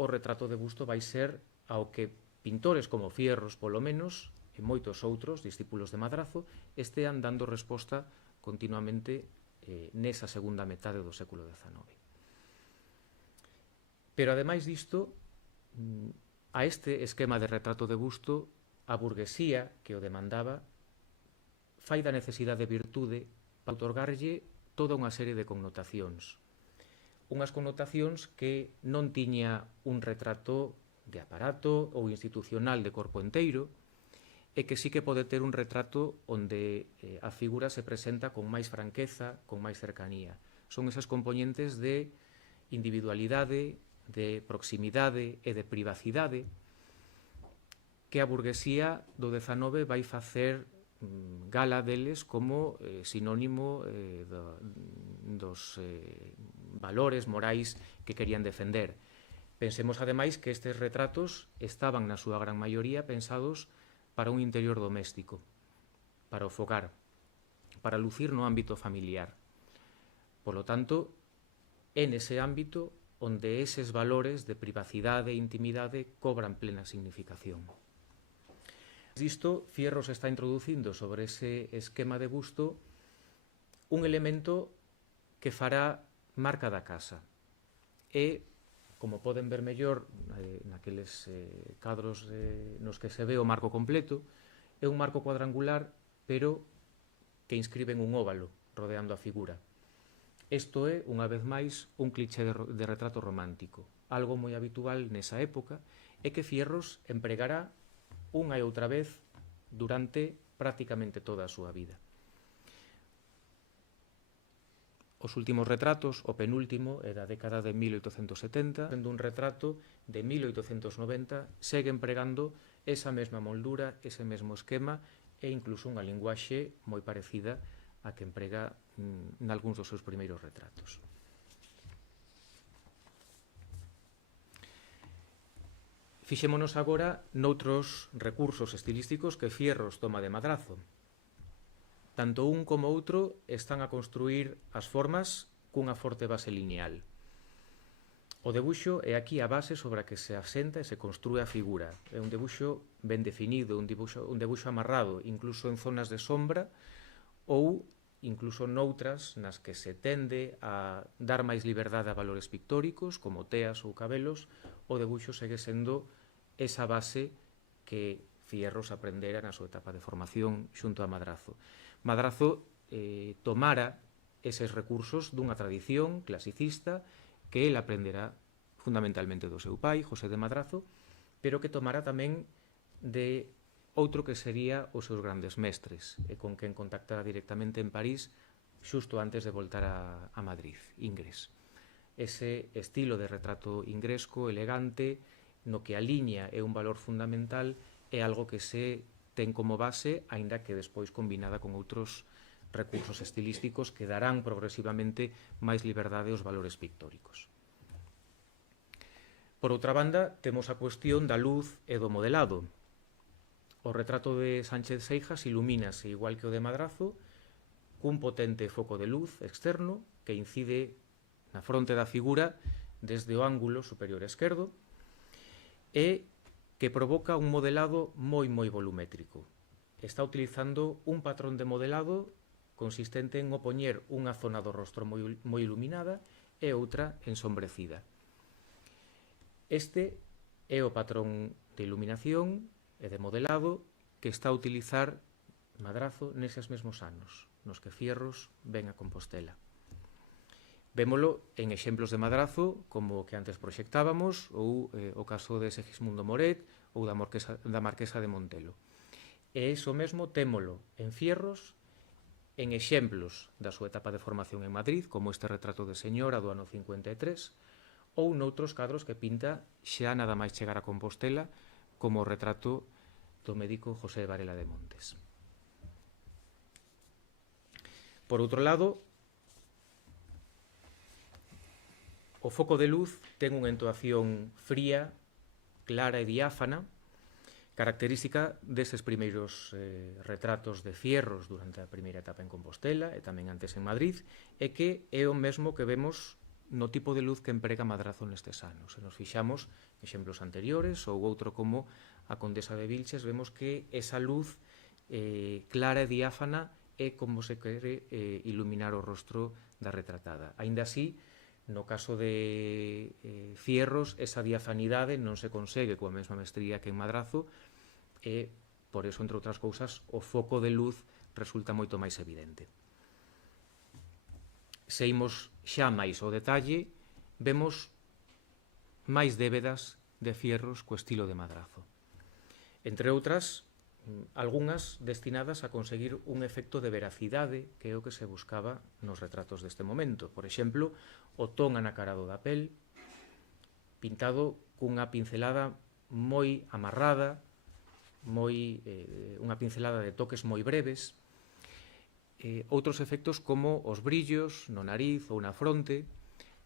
o retrato de busto vai ser ao que pintores como Fierros, polo menos, e moitos outros discípulos de Madrazo, estean dando resposta continuamente nesa segunda metade do século XIX. Pero, ademais disto, a este esquema de retrato de busto, a burguesía que o demandaba fai da necesidade de virtude para outorgarlle toda unha serie de connotacións. Unhas connotacións que non tiña un retrato de aparato ou institucional de corpo enteiro, e que sí que pode ter un retrato onde a figura se presenta con máis franqueza, con máis cercanía. Son esas componentes de individualidade, de proximidade e de privacidade que a burguesía do XIX vai facer gala deles como sinónimo dos valores morais que querían defender. Pensemos, ademais, que estes retratos estaban na súa gran maioría pensados para un interior doméstico, para o fogar, para lucir no ámbito familiar. Por lo tanto, é nese ámbito onde eses valores de privacidade e intimidade cobran plena significación. Disto, Fierros está introducindo sobre ese esquema de busto un elemento que fará marca da casa. E, como poden ver mellor naqueles cadros nos que se ve o marco completo, é un marco cuadrangular, pero que inscribe en un óvalo rodeando a figura. Isto é, unha vez máis, un cliché de retrato romántico. Algo moi habitual nesa época é que Fierros empregará unha e outra vez durante prácticamente toda a súa vida. Os últimos retratos, o penúltimo, é da década de 1870, sendo un retrato de 1890, segue empregando esa mesma moldura, ese mesmo esquema e incluso unha linguaxe moi parecida a que emprega nalgúns dos seus primeiros retratos. Fixémonos agora noutros recursos estilísticos que Fierros toma de Madrazo. Tanto un como outro están a construir as formas cunha forte base lineal. O debuxo é aquí a base sobre a que se asenta e se construe a figura. É un debuxo ben definido, un debuxo amarrado, incluso en zonas de sombra ou incluso noutras nas que se tende a dar máis liberdade a valores pictóricos, como teas ou cabelos, o debuxo segue sendo esa base que Fierros aprendera na súa etapa de formación xunto a Madrazo. Madrazo tomara eses recursos dunha tradición clasicista que ele aprenderá fundamentalmente do seu pai, José de Madrazo, pero que tomara tamén de outro que sería os seus grandes mestres, e con quen contactara directamente en París xusto antes de voltar a Madrid, Ingres. ese estilo de retrato ingresco, elegante, no que a liña é un valor fundamental, é algo que se ten como base, aínda que despois combinada con outros recursos estilísticos que darán progresivamente máis liberdade aos valores pictóricos. Por outra banda, temos a cuestión da luz e do modelado. O retrato de Sánchez Seijas ilumínase, igual que o de Madrazo, cun potente foco de luz externo que incide na fronte da figura desde o ángulo superior esquerdo e que provoca un modelado moi volumétrico. Está utilizando un patrón de modelado consistente en opoñer unha zona do rostro moi iluminada e outra ensombrecida. Este é o patrón de iluminación e de modelado que está a utilizar Madrazo neses mesmos anos, nos que Fierros ven a Compostela. Vémolo en exemplos de Madrazo, como o que antes proxectábamos, ou o caso de Segismundo Moret ou da Marquesa de Montelo. E iso mesmo témolo en Fierros, en exemplos da súa etapa de formación en Madrid, como este retrato de señora do ano 53, ou noutros cadros que pinta xa nada máis chegar a Compostela, como o retrato do médico José Varela de Montes. Por outro lado, o foco de luz ten unha entoación fría, clara e diáfana, característica destes primeiros retratos de Fierros durante a primeira etapa en Compostela e tamén antes en Madrid, e que é o mesmo que vemos no tipo de luz que emprega Madrazo nestes anos. Se nos fixamos en exemplos anteriores ou outro como a Condesa de Vilches, vemos que esa luz clara e diáfana é como se quere iluminar o rostro da retratada. Aínda así, no caso de Fierros, esa diafanidade non se consegue coa mesma mestría que en Madrazo e, por eso, entre outras cousas, o foco de luz resulta moito máis evidente. Se imos xa máis ao detalle, vemos máis débedas de Fierros co estilo de Madrazo. Entre outras, algunhas destinadas a conseguir un efecto de veracidade, que é o que se buscaba nos retratos deste momento. Por exemplo, o ton anacarado da pel, pintado cunha pincelada moi amarrada, unha pincelada de toques moi breves, outros efectos como os brillos no nariz ou na fronte,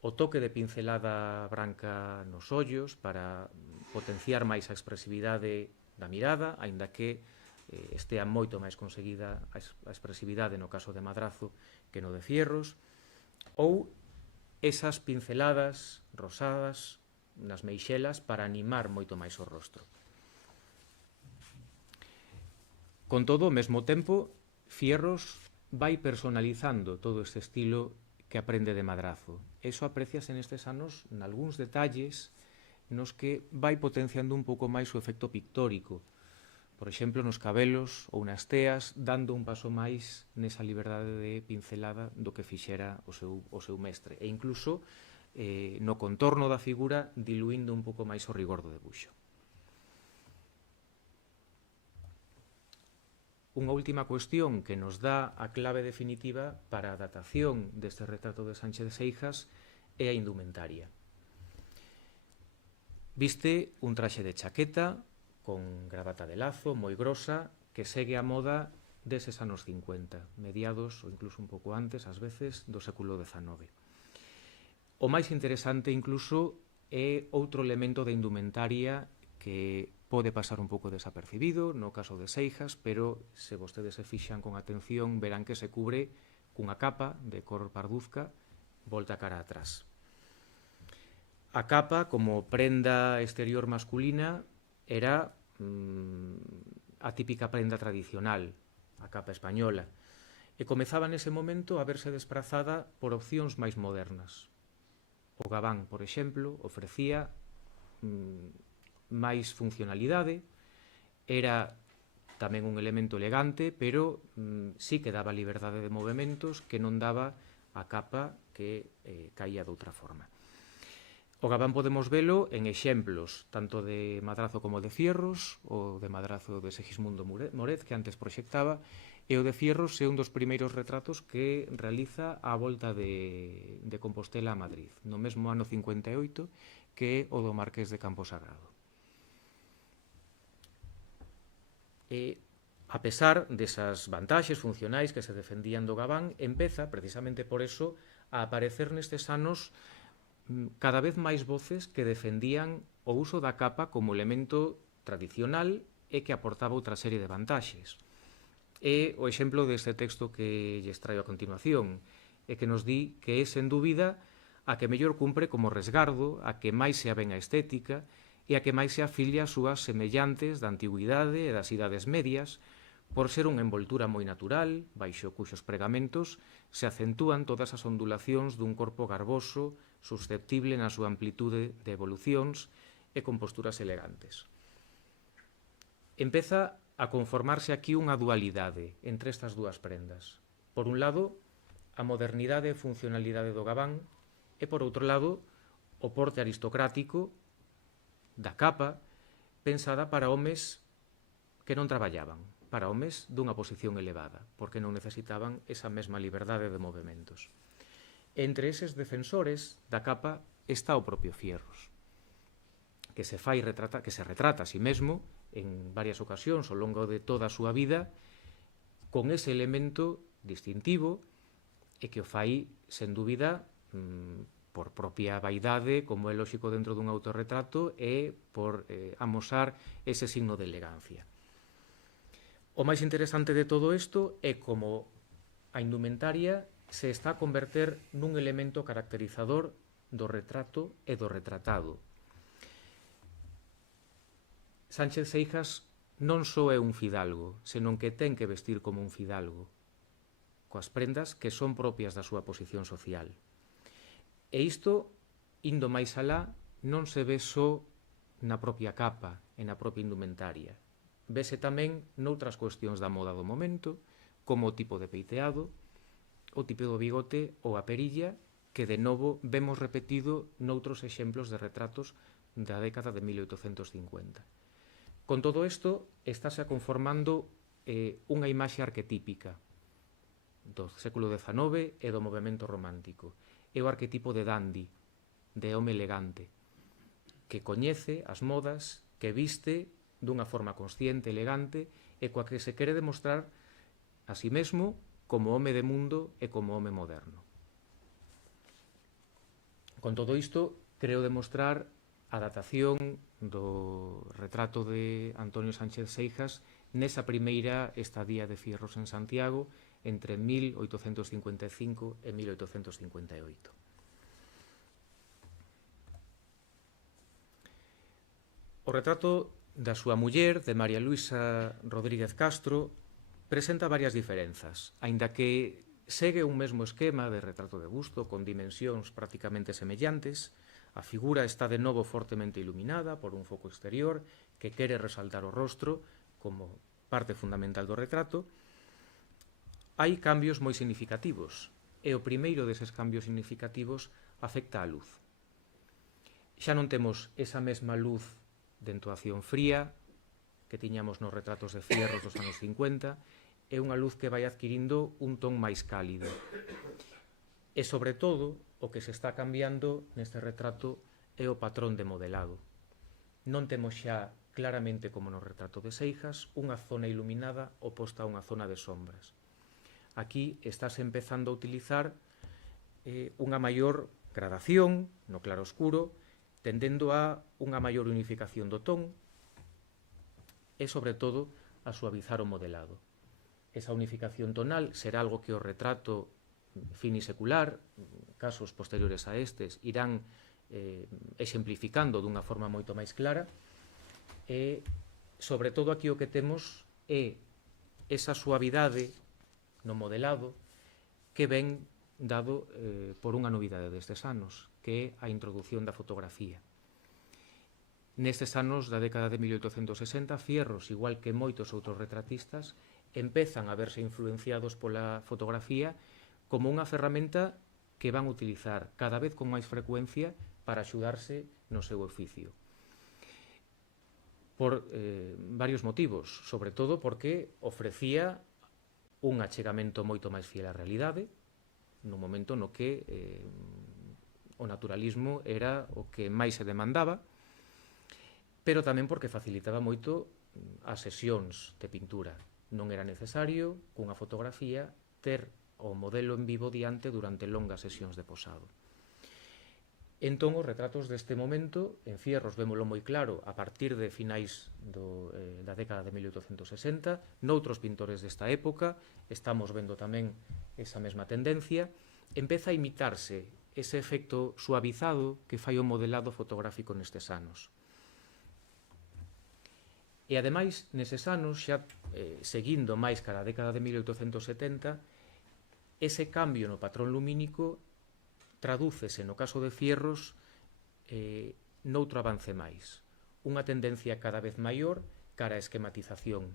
o toque de pincelada branca nos ollos para potenciar máis a expresividade da mirada, aínda que estea moito máis conseguida a expresividade no caso de Madrazo que no de Fierros, ou esas pinceladas rosadas nas meixelas para animar moito máis o rostro. Con todo, ao mesmo tempo, Fierros vai personalizando todo este estilo que aprende de Madrazo. Eso apreciase nestes anos nalgúns detalles nos que vai potenciando un pouco máis o efecto pictórico. Por exemplo, nos cabelos ou nas teas, dando un paso máis nesa liberdade de pincelada do que fixera o seu mestre. E incluso no contorno da figura, diluindo un pouco máis o rigor do debuxo. Unha última cuestión que nos dá a clave definitiva para a datación deste retrato de Sánchez Seijas é a indumentaria. Viste un traxe de chaqueta con gravata de lazo moi grosa que segue a moda deses anos 50, mediados ou incluso un pouco antes, ás veces, do século XIX. O máis interesante incluso é outro elemento de indumentaria que pode pasar un pouco desapercibido no caso de Seijas, pero se vostedes se fixan con atención verán que se cubre cunha capa de cor parduzca volta cara atrás. A capa, como prenda exterior masculina, era a típica prenda tradicional, a capa española, e comezaba nese momento a verse desprazada por opcións máis modernas. O gabán, por exemplo, ofrecía máis funcionalidade, era tamén un elemento elegante, pero sí que daba liberdade de movementos que non daba a capa que caía de outra forma. O gabán podemos velo en exemplos tanto de Madrazo como de Fierros, ou de Madrazo de Segismundo Moret, que antes proxectaba, E o de Fierros é un dos primeiros retratos que realiza á volta de Compostela a Madrid, no mesmo ano 58 que o do Marqués de Camposagrado. E, a pesar desas vantaxes funcionais que se defendían do Gabán, empeza, precisamente por eso, a aparecer nestes anos cada vez máis voces que defendían o uso da capa como elemento tradicional e que aportaba outra serie de vantaxes. É o exemplo deste texto que lles traio a continuación, e que nos di que é, sen dúbida, a que mellor cumpre como resgardo, a que máis se aven a estética e a que máis se afilia as súas semellantes da antigüidade e das idades medias, por ser unha envoltura moi natural, baixo cuxos pregamentos se acentúan todas as ondulacións dun corpo garboso, susceptible na súa amplitude de evolucións e con posturas elegantes. Empeza a conformarse aquí unha dualidade entre estas dúas prendas. Por un lado, a modernidade e funcionalidade do Gabán e, por outro lado, o porte aristocrático da capa pensada para homes que non traballaban, para homes dunha posición elevada, porque non necesitaban esa mesma liberdade de movementos. Entre eses defensores da capa está o propio Fierros, que se retrata a si mesmo en varias ocasións ao longo de toda a súa vida con ese elemento distintivo e que o fai, sen dúbida, por propia vaidade, como é lóxico dentro dun autorretrato, e por amosar ese signo de elegancia. O máis interesante de todo isto é como a indumentaria se está a converter nun elemento caracterizador do retrato e do retratado. Sánchez Seijas non só é un fidalgo, senón que ten que vestir como un fidalgo, coas prendas que son propias da súa posición social. E isto, indo máis alá, non se ve só na propia capa e na propia indumentaria. Vese tamén noutras cuestións da moda do momento, como o tipo de peiteado, o tipo do bigote ou a perilla, que de novo vemos repetido noutros exemplos de retratos da década de 1850. Con todo isto, estáse conformando unha imaxe arquetípica do século XIX e do movemento romántico. É o arquetipo de dandy, de home elegante, que coñece as modas, que viste dunha forma consciente, elegante, e coa que se quere demostrar a si mesmo como home de mundo e como home moderno. Con todo isto, creo demostrar a datación do retrato de Antonio Sánchez Seijas nesa primeira estadía de Fierros en Santiago entre 1855 e 1858. O retrato da súa muller, de María Luisa Rodríguez Castro, presenta varias diferenzas, aínda que segue un mesmo esquema de retrato de busto con dimensións prácticamente semellantes. A figura está de novo fortemente iluminada por un foco exterior que quere resaltar o rostro como parte fundamental do retrato. Hai cambios moi significativos, e o primeiro deses cambios significativos afecta á luz. Xa non temos esa mesma luz de entoación fría que tiñamos nos retratos de Fierros dos anos 50, é unha luz que vai adquirindo un ton máis cálido. E, sobre todo, o que se está cambiando neste retrato é o patrón de modelado. Non temos xa claramente, como no retrato de Seijas, unha zona iluminada oposta a unha zona de sombras. Aquí estás empezando a utilizar unha maior gradación no claro-oscuro, tendendo a unha maior unificación do ton e, sobre todo, a suavizar o modelado. Esa unificación tonal será algo que o retrato finisecular, casos posteriores a estes, irán exemplificando dunha forma moito máis clara, e, sobre todo, aquí o que temos é esa suavidade no modelado que ven dado por unha novidade destes anos, que é a introducción da fotografía. Nestes anos da década de 1860, Fierros, igual que moitos outros retratistas, empezan a verse influenciados pola fotografía como unha ferramenta que van utilizar cada vez con máis frecuencia para axudarse no seu oficio. Por varios motivos, sobre todo porque ofrecía un achegamento moito máis fiel á realidade, no momento no que o naturalismo era o que máis se demandaba, pero tamén porque facilitaba moito as sesións de pintura. Non era necesario, cunha fotografía, ter o modelo en vivo diante durante longas sesións de posado. Entón, os retratos deste momento, en Fierros vémolo moi claro a partir de finais da década de 1860, noutros pintores desta época, estamos vendo tamén esa mesma tendencia, empeza a imitarse ese efecto suavizado que fai o modelado fotográfico nestes anos. E, ademais, neses anos, xa seguindo máis cara a década de 1870, ese cambio no patrón lumínico tradúcese, no caso de Fierros, noutro avance máis. Unha tendencia cada vez maior cara a esquematización,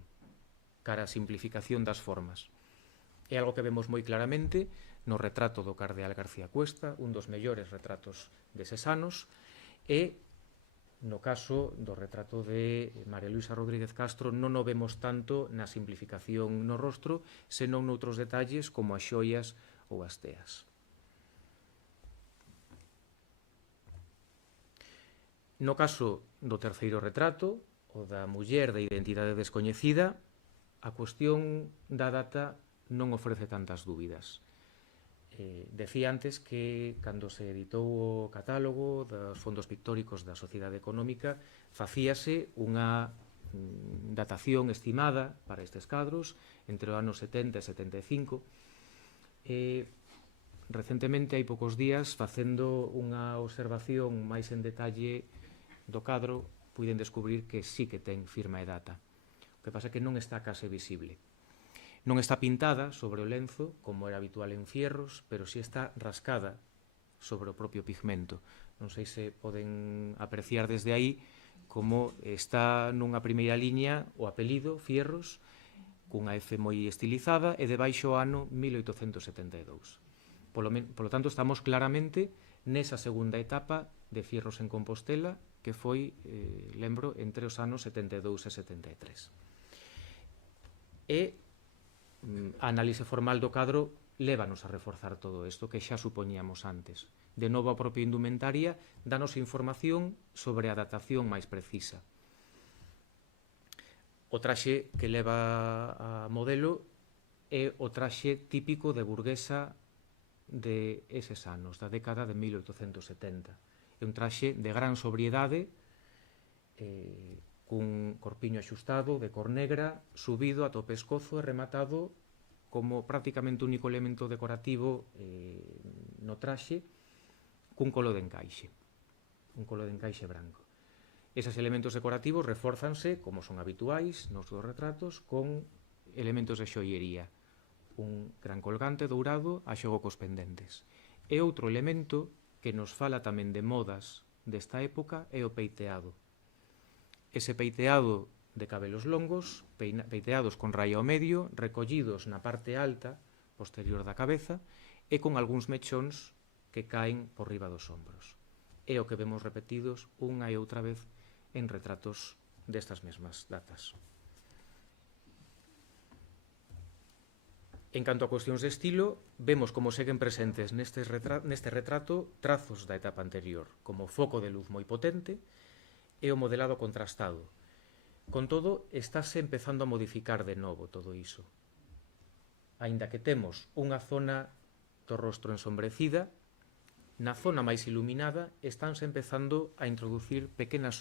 cara a simplificación das formas. É algo que vemos moi claramente no retrato do cardeal García Cuesta, un dos mellores retratos deses anos, e no caso do retrato de María Luisa Rodríguez Castro non o vemos tanto na simplificación no rostro, senón noutros detalles como as xoias ou as teas. No caso do terceiro retrato, o da muller de identidade descoñecida, a cuestión da data non ofrece tantas dúbidas. Decía antes que cando se editou o catálogo dos fondos pictóricos da Sociedade Económica facíase unha datación estimada para estes cadros entre os anos 70 e 75. Recentemente, hai poucos días, facendo unha observación máis en detalle do cadro, puiden descubrir que sí que ten firma e data. O que pasa é que non está case visible. Non está pintada sobre o lenzo, como era habitual en Fierros, pero sí está rascada sobre o propio pigmento. Non sei se poden apreciar desde aí como está nunha primeira liña o apelido Fierros, cunha F moi estilizada, e debaixo o ano 1872. Polo tanto, estamos claramente nesa segunda etapa de Fierros en Compostela, que foi, lembro, entre os anos 72 e 73. E a análise formal do cadro lévanos a reforzar todo isto que xa supoñíamos antes. De novo, a propia indumentaria danos información sobre a datación máis precisa. O traxe que leva a modelo é o traxe típico de burguesa de eses anos, da década de 1870. É un traxe de gran sobriedade, cun corpiño axustado, de cor negra, subido ata o pescozo e rematado como prácticamente único elemento decorativo no traxe, cun colo de encaixe, branco. Eses elementos decorativos refórzanse, como son habituais nos dos retratos, con elementos de xoiería, un gran colgante dourado a xogo cos pendentes. E outro elemento que nos fala tamén de modas desta época é o peiteado. Ese peiteado de cabelos longos, peiteados con raia ao medio, recollidos na parte alta, posterior da cabeza, e con algúns mechóns que caen por riba dos ombros. É o que vemos repetidos unha e outra vez en retratos destas mesmas datas. En canto a cuestións de estilo, vemos como seguen presentes neste retrato trazos da etapa anterior, como foco de luz moi potente e o modelado contrastado. Con todo, estáse empezando a modificar de novo todo iso. Aínda que temos unha zona do rostro ensombrecida, na zona máis iluminada estánse empezando a introducir pequenas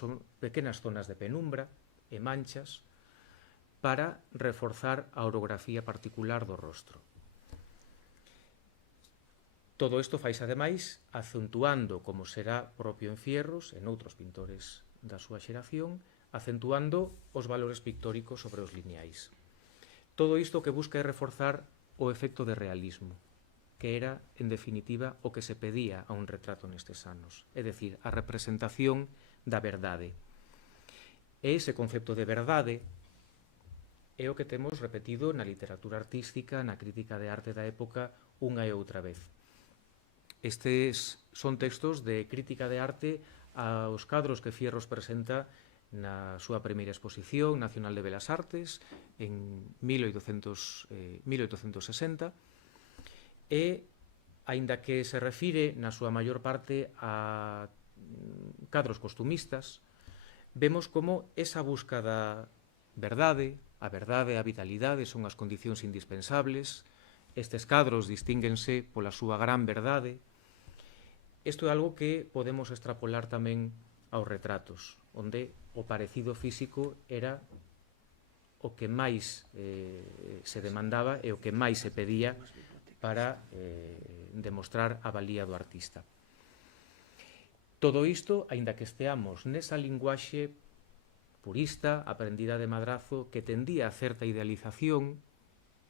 zonas de penumbra e manchas para reforzar a orografía particular do rostro. Todo isto faise, ademais, acentuando, como será propio en Fierros e noutros pintores da súa xeración, acentuando os valores pictóricos sobre os lineais. Todo isto que busca é reforzar o efecto de realismo, que era, en definitiva, o que se pedía a un retrato nestes anos, é dicir, a representación da verdade. E ese concepto de verdade é o que temos repetido na literatura artística, na crítica de arte da época, unha e outra vez. Estes son textos de crítica de arte aos cadros que Fierros presenta na súa primeira exposición nacional de Belas Artes en 1860 e, aínda que se refire na súa maior parte a cadros costumistas, vemos como esa busca da verdade, a vitalidade son as condicións indispensables. Estes cadros distínguense pola súa gran verdade. Isto é algo que podemos extrapolar tamén aos retratos, onde o parecido físico era o que máis se demandaba e o que máis se pedía para demostrar a valía do artista. Todo isto, aínda que esteamos nesa linguaxe purista, aprendida de madrazo, que tendía a certa idealización,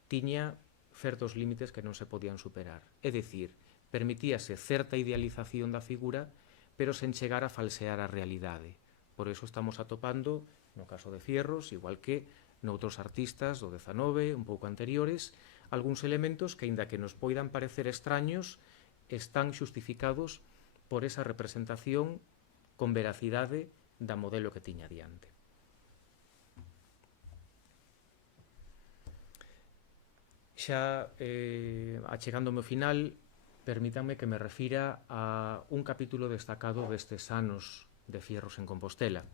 tiña certos límites que non se podían superar. É dicir, permitíase certa idealización da figura, pero sen chegar a falsear a realidade. Por iso estamos atopando, no caso de Fierros, igual que noutros artistas do XIX, un pouco anteriores, algúns elementos que, aínda que nos poidan parecer extraños, están xustificados por esa representación con veracidade da modelo que tiña diante. Xa achegándome ao final, permítanme que me refira a un capítulo destacado destes anos de Fierros en Compostela.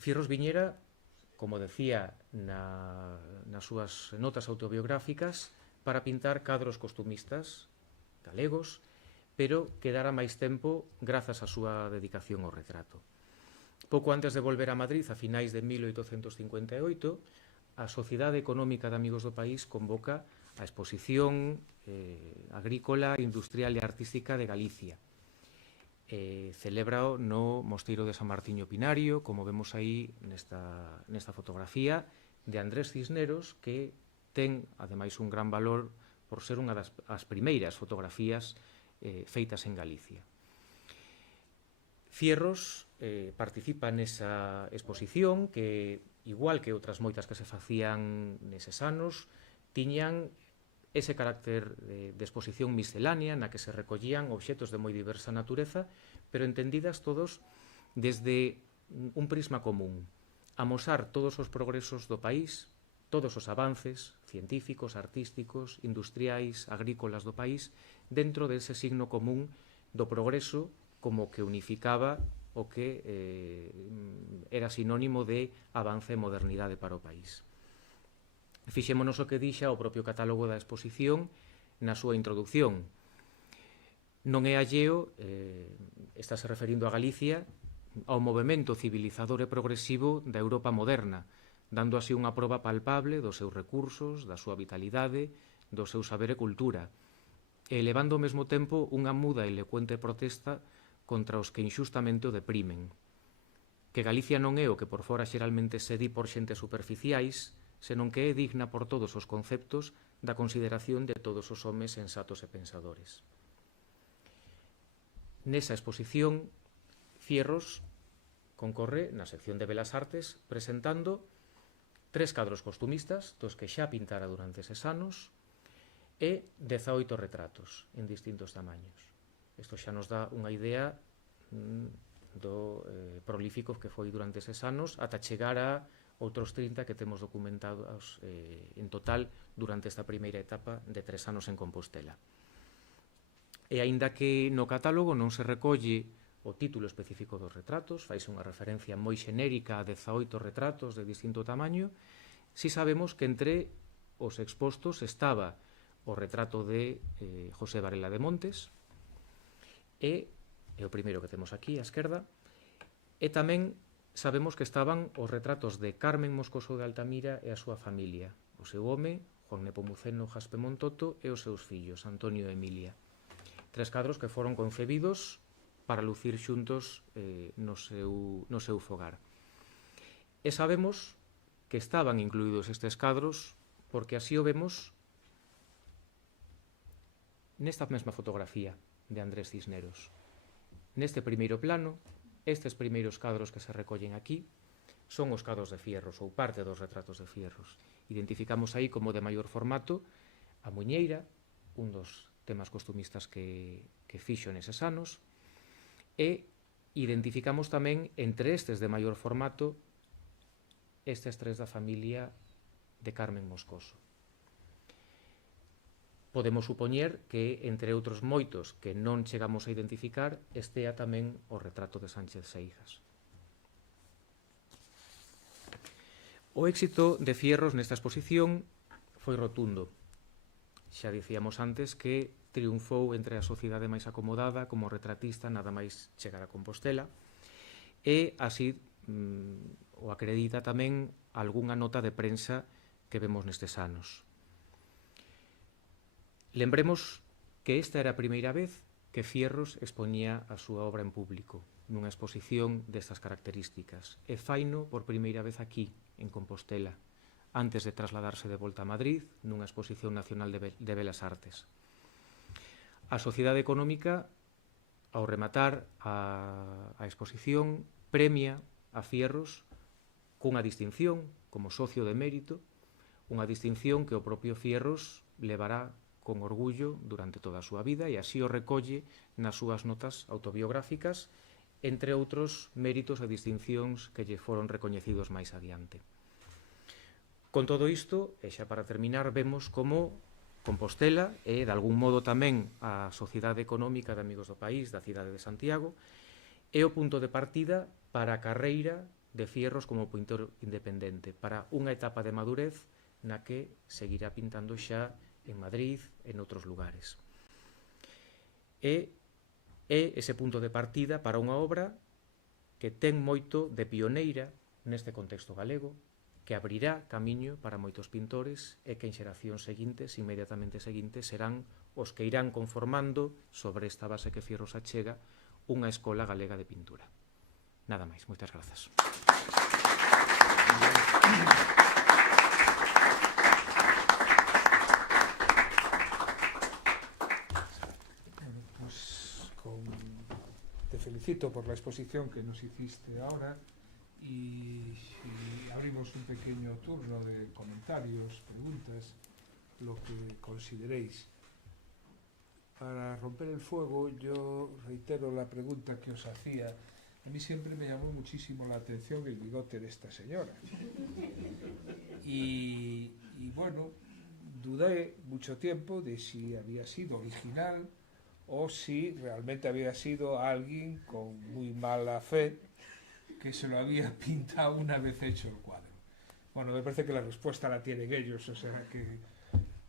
Fierros viñera, como decía nas súas notas autobiográficas, para pintar cadros costumistas galegos, pero quedara máis tempo grazas á súa dedicación ao retrato. Pouco antes de volver a Madrid, a finais de 1858, a Sociedade Económica de Amigos do País convoca a Exposición Agrícola, Industrial e Artística de Galicia. Celébrao no Mosteiro de San Martiño Pinario, como vemos aí nesta fotografía, de Andrés Cisneros, que ten, ademais, un gran valor por ser unha das primeiras fotografías feitas en Galicia. Fierros participa nesa exposición que, igual que outras moitas que se facían neses anos, tiñan ese carácter de exposición miscelánea na que se recollían obxetos de moi diversa natureza, pero entendidas todos desde un prisma común, amosar todos os progresos do país, todos os avances científicos, artísticos, industriais, agrícolas do país, dentro dese signo común do progreso como que unificaba o que era sinónimo de avance e modernidade para o país. Fixémonos o que dixa o propio catálogo da exposición na súa introducción. Non é alleo, estáse referindo a Galicia, ao movemento civilizador e progresivo da Europa moderna, dando así unha proba palpable dos seus recursos, da súa vitalidade, do seu saber e cultura, e elevando ao mesmo tempo unha muda e elocuente protesta contra os que inxustamente o deprimen. Que Galicia non é o que por fora xeralmente se di por xentes superficiais, senón que é digna por todos os conceptos da consideración de todos os homes sensatos e pensadores. Nesa exposición, Fierros concorre na sección de Belas Artes presentando 3 cadros costumistas, dos que xa pintara durante eses anos, e 18 retratos en distintos tamaños. Isto xa nos dá unha idea do prolífico que foi durante eses anos, ata chegar a outros 30 que temos documentados en total durante esta primeira etapa de 3 anos en Compostela. E aínda que no catálogo non se recolle o título específico dos retratos, faise unha referencia moi xenérica a 18 retratos de distinto tamaño, si sabemos que entre os expostos estaba o retrato de José Varela de Montes, e o primeiro que temos aquí, á esquerda, e tamén sabemos que estaban os retratos de Carmen Moscoso de Altamira e a súa familia, o seu home, Juan Nepomuceno Jaspe Montoto, e os seus fillos, Antonio e Emilia. 3 cadros que foron concebidos para lucir xuntos no seu fogar. E sabemos que estaban incluídos estes cadros porque así o vemos nesta mesma fotografía de Andrés Cisneros. Neste primeiro plano, estes primeiros cadros que se recollen aquí son os cadros de Fierros ou parte dos retratos de Fierros. Identificamos aí como de maior formato a muiñeira, un dos temas costumistas que fixo neses anos, e Identificamos tamén entre estes de maior formato estes tres da familia de Carmen Moscoso. Podemos supoñer que, entre outros moitos que non chegamos a identificar, estea tamén o retrato de Sánchez Seijas. O éxito de Fierros nesta exposición foi rotundo. Xa dicíamos antes que triunfou entre a sociedade máis acomodada como retratista nada máis chegar a Compostela e así o acredita tamén algunha nota de prensa que vemos nestes anos. Lembremos que esta era a primeira vez que Fierros expoñía a súa obra en público nunha exposición destas características e faino por primeira vez aquí, en Compostela, antes de trasladarse de volta a Madrid nunha exposición nacional de Belas Artes. A Sociedade Económica, ao rematar a exposición, premia a Fierros cunha distinción como socio de mérito, unha distinción que o propio Fierros levará con orgullo durante toda a súa vida e así o recolle nas súas notas autobiográficas, entre outros méritos e distincións que lle foron recoñecidos máis adiante. Con todo isto, e xa para terminar, vemos como Compostela e, de algún modo, tamén a Sociedade Económica de Amigos do País da cidade de Santiago é o punto de partida para a carreira de Fierros como pintor independente, para unha etapa de madurez na que seguirá pintando xa en Madrid e en outros lugares. É ese punto de partida para unha obra que ten moito de pioneira neste contexto galego, que abrirá camiño para moitos pintores e que en xeracións seguintes, inmediatamente seguintes, serán os que irán conformando sobre esta base que Fierros achega unha escola galega de pintura. Nada máis, moitas grazas. Te felicito por la exposición que nos hiciste ahora y abrimos un pequeño turno de comentarios, preguntas, lo que consideréis. Para romper el fuego, yo reitero la pregunta que os hacía. A mí siempre me llamó muchísimo la atención el bigote de esta señora. Y bueno, dudé mucho tiempo de si había sido original o si realmente había sido alguien con muy mala fe que se lo había pintado una vez hecho el cuadro. Bueno, me parece que la respuesta la tienen ellos, o sea que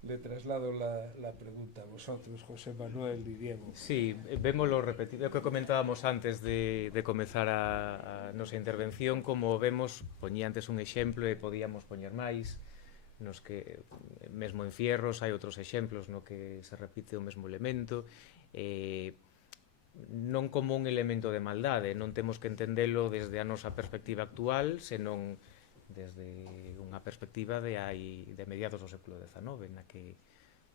le traslado la pregunta a vosotros, José Manuel y Diego. Sí, vémoslo repetido, que comentábamos antes de comezar a nosa intervención, como vemos, poñía antes un exemplo e podíamos poñer máis, nos que mesmo en Fierros hai outros exemplos no que se repite o mesmo elemento, non como un elemento de maldade, non temos que entendelo desde a nosa perspectiva actual, senón desde unha perspectiva de mediados do século XIX, na que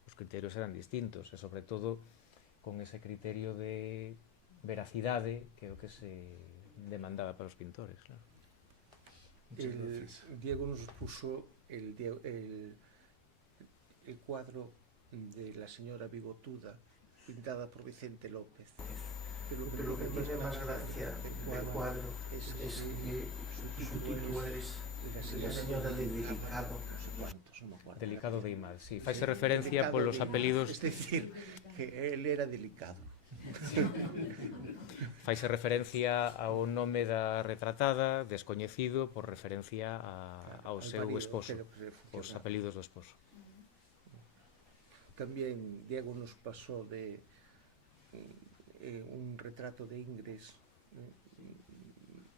os criterios eran distintos, e sobre todo con ese criterio de veracidade que é o que se demandaba para os pintores. Claro. Diego nos puso el cuadro de la señora bigotuda pintada por Vicente López. Pero lo que tiene más gracia del cuadro es que su título es La señora de Delicado, no sé cuántos, no me acuerdo. Delicado de Imal, sí. Faise referencia polos apelidos... Es decir, que él era delicado. Faise referencia ao nome da retratada, descoñecido, por referencia ao seu esposo, os apelidos do esposo. También Diego nos pasó de un retrato de Ingres,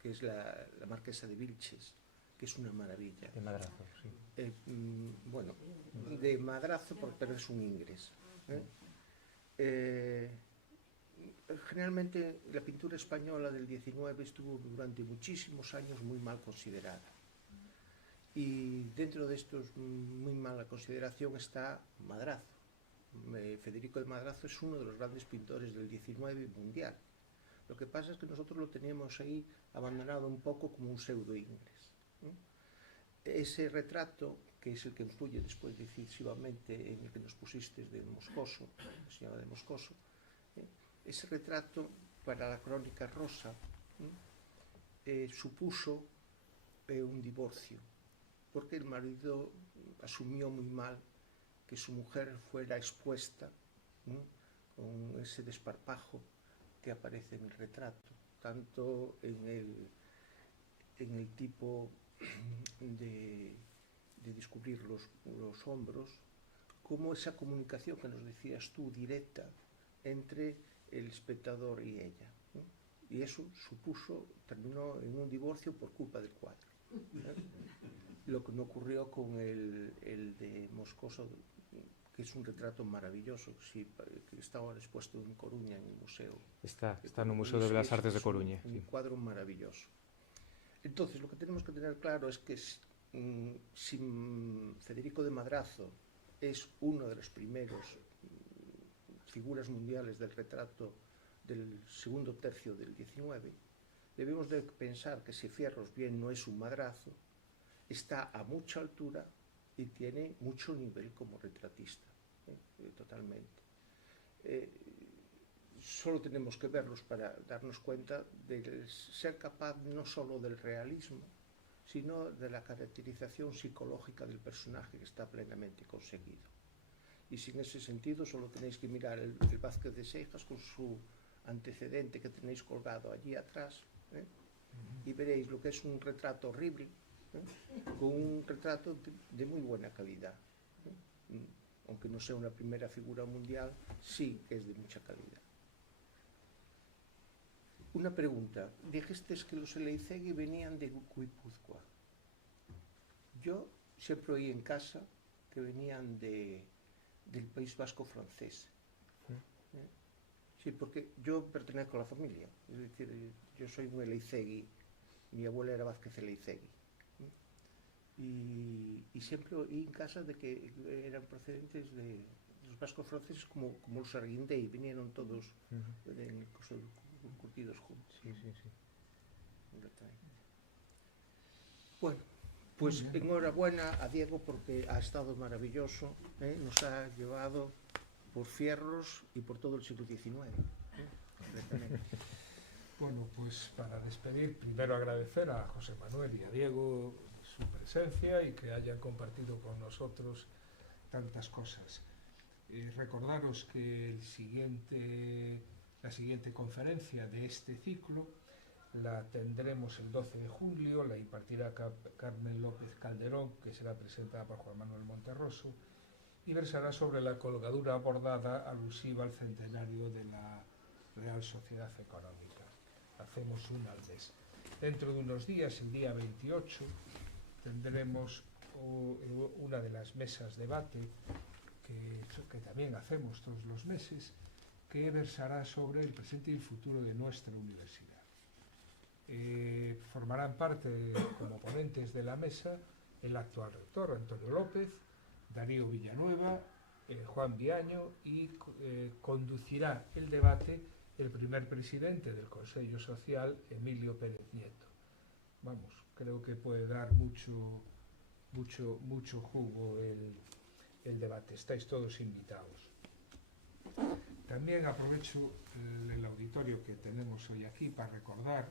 que es la marquesa de Vilches, que es una maravilla. De Madrazo, sí. Bueno, de Madrazo, pero es un Ingres. Generalmente la pintura española del 19 estuvo durante muchísimos años muy mal considerada. Y dentro de estos muy mala consideración está Madrazo. Federico de Madrazo es uno de los grandes pintores del 19 mundial. Lo que pasa es que nosotros lo teníamos ahí abandonado un poco como un pseudo Ingres. Ese retrato, que es el que influye después decisivamente en el que nos pusiste de Moscoso, la señora de Moscoso, ese retrato para la Crónica Rosa supuso un divorcio, porque el marido asumió muy mal que su mujer fuera expuesta con ese desparpajo que aparece en el retrato, tanto en el tipo de descubrir los hombros, como esa comunicación que nos decías tú, directa, entre el espectador y ella, ¿no? Y eso terminó en un divorcio por culpa del cuadro, ¿no? Lo que no ocurrió con el de Moscoso, que es un retrato maravilloso, sí, que está ahora expuesto en Coruña, en el museo. Está no Museo de Belas Artes de Coruña. Un cuadro maravilloso. Entonces, lo que tenemos que tener claro es que si Federico de Madrazo es uno de los primeros figuras mundiales del retrato del segundo tercio del XIX, debemos de pensar que si Fierros bien no es un Madrazo, está a mucha altura y tiene mucho nivel como retratista, totalmente. Solo tenemos que verlos para darnos cuenta de ser capaz no solo del realismo, sino de la caracterización psicológica del personaje, que está plenamente conseguido. Y si en ese sentido solo tenéis que mirar el Vázquez de Seijas con su antecedente que tenéis colgado allí atrás, y veréis lo que es un retrato horrible, con un retrato de muy buena calidad. Aunque no sea una primera figura mundial, sí que es de mucha calidad. Una pregunta. Dijiste que los Eleizegui venían de Guipúzcoa. Yo siempre oí en casa que venían del País Vasco francés. Sí, porque yo pertenezco a la familia. Es decir, yo soy un Eleizegui. Mi abuela era Vázquez Eleizegui. Y siempre oí en casa de que eran procedentes de los vascos franceses, como los Arguindey, vinieron todos curtidos juntos. Sí. Bueno, pues enhorabuena a Diego porque ha estado maravilloso, nos ha llevado por Fierros y por todo el siglo XIX. Bueno, pues para despedir, primero agradecer a José Manuel y a Diego su presencia y que hayan compartido con nosotros tantas cosas. Recordaros que la siguiente conferencia de este ciclo la tendremos el 12 de julio, la impartirá Carmen López Calderón, que será presentada por Juan Manuel Monterroso, y versará sobre la colgadura bordada alusiva al centenario de la Real Sociedad Económica. Hacemos una al mes. Dentro de unos días, el día 28, tendremos una de las mesas debate que también hacemos todos los meses, que versará sobre el presente y el futuro de nuestra universidad. Formarán parte como ponentes de la mesa el actual rector Antonio López, Darío Villanueva, Juan Viaño, y conducirá el debate el primer presidente del Consejo Social, Emilio Pérez Nieto. Vamos, creo que puede dar mucho jugo el debate. Estáis todos invitados. También aprovecho el auditorio que tenemos hoy aquí para recordar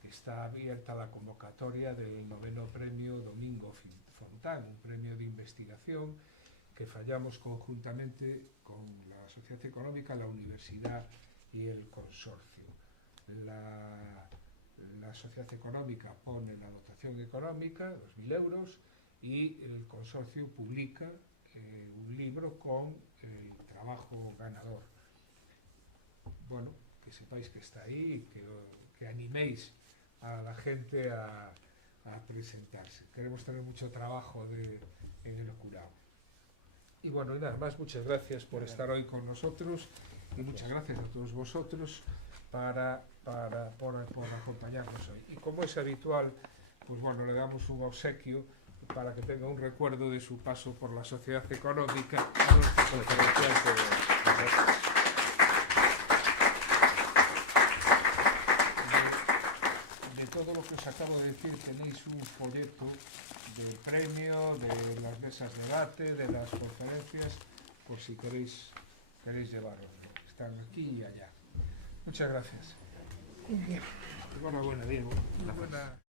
que está abierta la convocatoria del 9º premio Domingo Fontán, un premio de investigación que fallamos conjuntamente con la Sociedad Económica, la Universidad y el Consorcio. La Sociedad Económica pone la dotación económica, 2.000 euros, y el Consorcio publica un libro con el trabajo ganador. Bueno, que sepáis que está ahí, que animéis a la gente a presentarse. Queremos tener mucho trabajo en el jurado. Y bueno, y nada más, muchas gracias por estar hoy con nosotros y muchas gracias a todos vosotros por acompañarnos hoy. Y como es habitual, pues bueno, le damos un obsequio para que tenga un recuerdo de su paso por la Sociedad Económica. De todo lo que os acabo de decir tenéis un folleto del premio, de las mesas de debate, de las conferencias, por si queréis llevaroslo. Están aquí y allá. Muchas gracias. Bien. Enhorabuena, Diego. Muy buena.